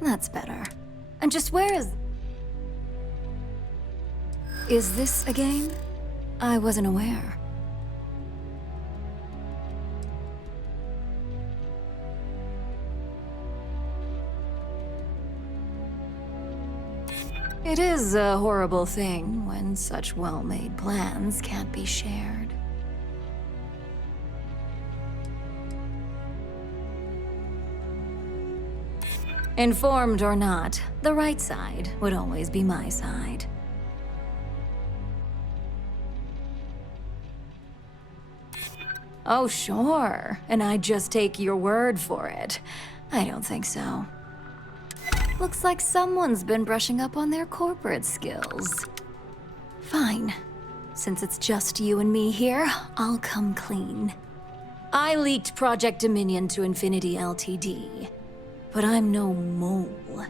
That's better. And just where is... Is this a game? I wasn't aware. It is a horrible thing when such well-made plans can't be shared. Informed or not, the right side would always be my side. Oh, sure. And I'd just take your word for it. I don't think so. Looks like someone's been brushing up on their corporate skills. Fine. Since it's just you and me here, I'll come clean. I leaked Project Dominion to Infinity Ltd. But I'm no mole.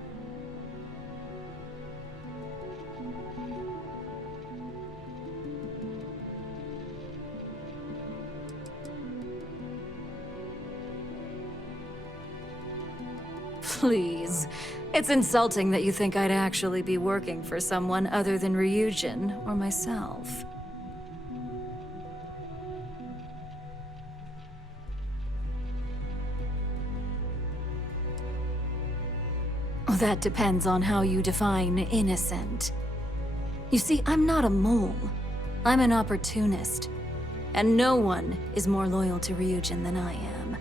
Please. It's insulting that you think I'd actually be working for someone other than Ryujin or myself. That depends on how you define innocent. You see, I'm not a mole. I'm an opportunist. And no one is more loyal to Ryujin than I am.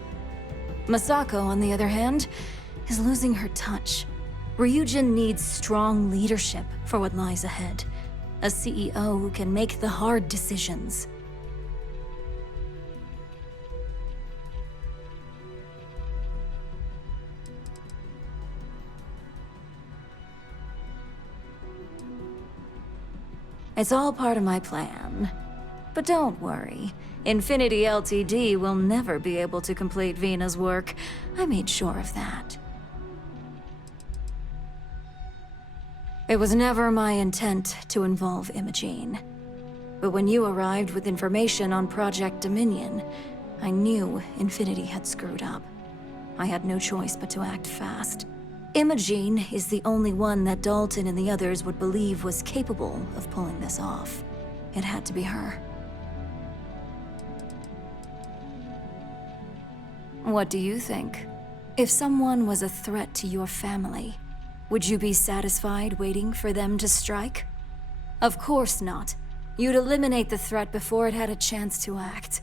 Masako, on the other hand, is losing her touch. Ryujin needs strong leadership for what lies ahead. A CEO who can make the hard decisions. It's all part of my plan. But don't worry. Infinity Ltd will never be able to complete Vina's work. I made sure of that. It was never my intent to involve Imogene. But when you arrived with information on Project Dominion, I knew Infinity had screwed up. I had no choice but to act fast. Imogene is the only one that Dalton and the others would believe was capable of pulling this off. It had to be her. What do you think? If someone was a threat to your family, would you be satisfied waiting for them to strike? Of course not. You'd eliminate the threat before it had a chance to act.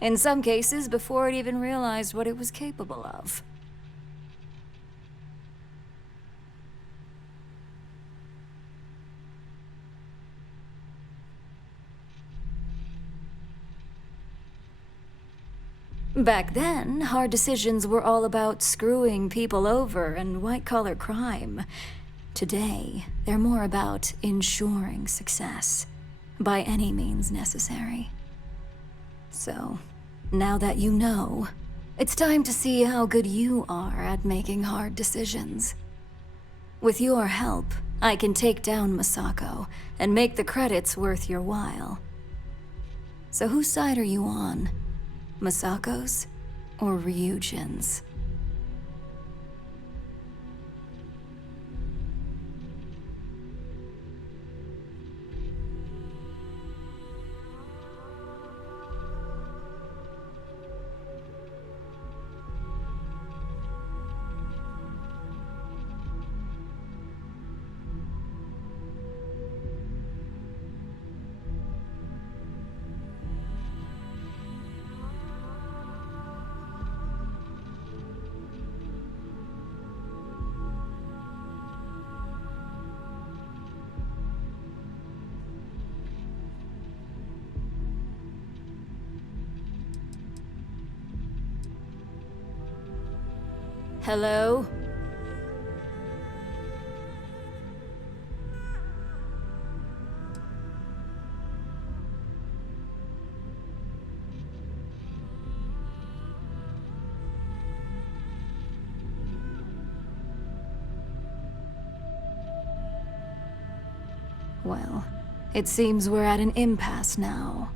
In some cases, before it even realized what it was capable of. Back then, hard decisions were all about screwing people over and white-collar crime. Today, they're more about ensuring success, by any means necessary. So, now that you know, It's time to see how good you are at making hard decisions. With your help, I can take down Masako and make the credits worth your while. So whose side are you on? Masako's or Ryujin's? Hello? Well, it seems we're at an impasse now.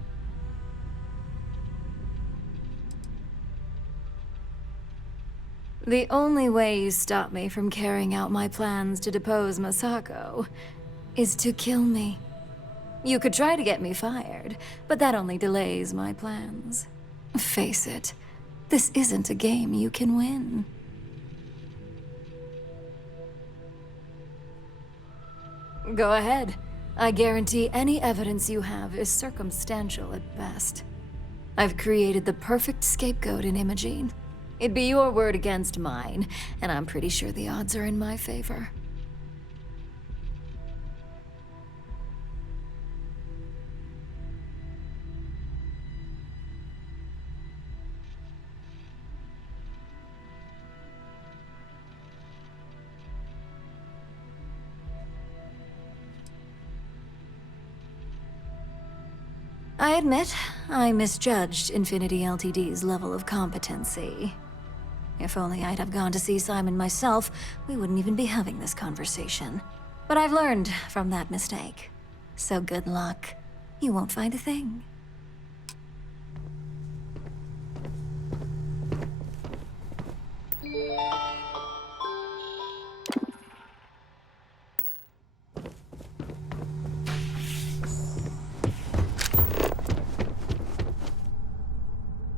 The only way you stop me from carrying out my plans to depose Masako is to kill me. You could try to get me fired, but that only delays my plans. Face it, this isn't a game you can win. Go ahead. I guarantee any evidence you have is circumstantial at best. I've created the perfect scapegoat in Imogene. It'd be your word against mine, and I'm pretty sure the odds are in my favor. I admit, I misjudged Infinity Ltd's level of competency. If only I'd have gone to see Simon myself, we wouldn't even be having this conversation. But I've learned from that mistake. So good luck. You won't find a thing.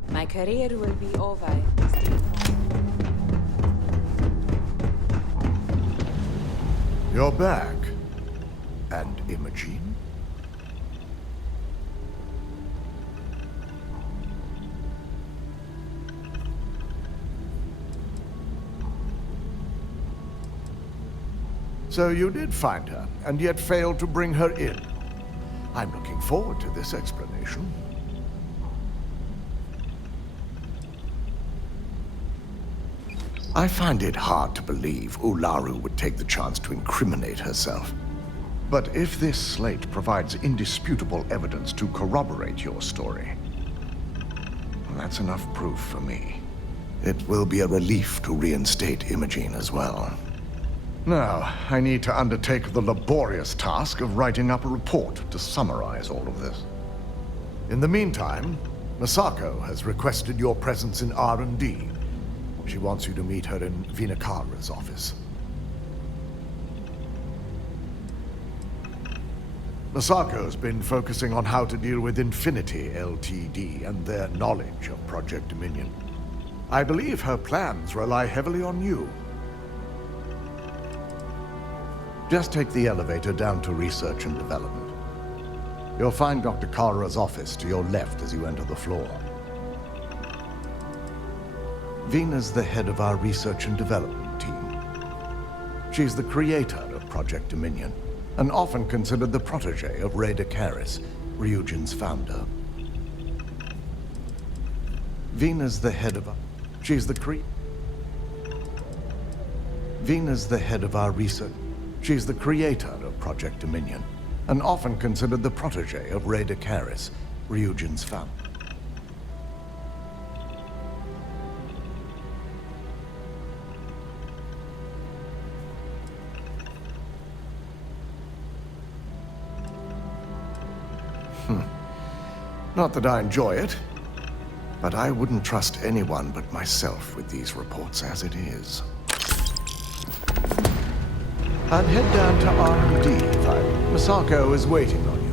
My career will be over. You're back. And Imogene? So you did find her, and yet failed to bring her in. I'm looking forward to this explanation. I find it hard to believe Ularu would take the chance to incriminate herself. But if this slate provides indisputable evidence to corroborate your story, well, that's enough proof for me. It will be a relief to reinstate Imogene as well. Now, I need to undertake the laborious task of writing up a report to summarize all of this. In the meantime, Masako has requested your presence in R&D. She wants you to meet her in Vinakara's office. Masako's been focusing on how to deal with Infinity Ltd. And their knowledge of Project Dominion. I believe her plans rely heavily on you. Just take the elevator down to Research and Development. You'll find Dr. Kara's office to your left as you enter the floor. Vina's the head of our research and development team. She's the creator of Project Dominion, and often considered the protege of Ray Dakaris, Ryujin's founder. Vina's the head of our... She's the Vina's the head of our research... She's the creator of Project Dominion, and often considered the protege of Ray Dakaris, Ryujin's founder. Not that I enjoy it, but I wouldn't trust anyone but myself with these reports as it is. I'd head down to R&D. Misako is waiting on you.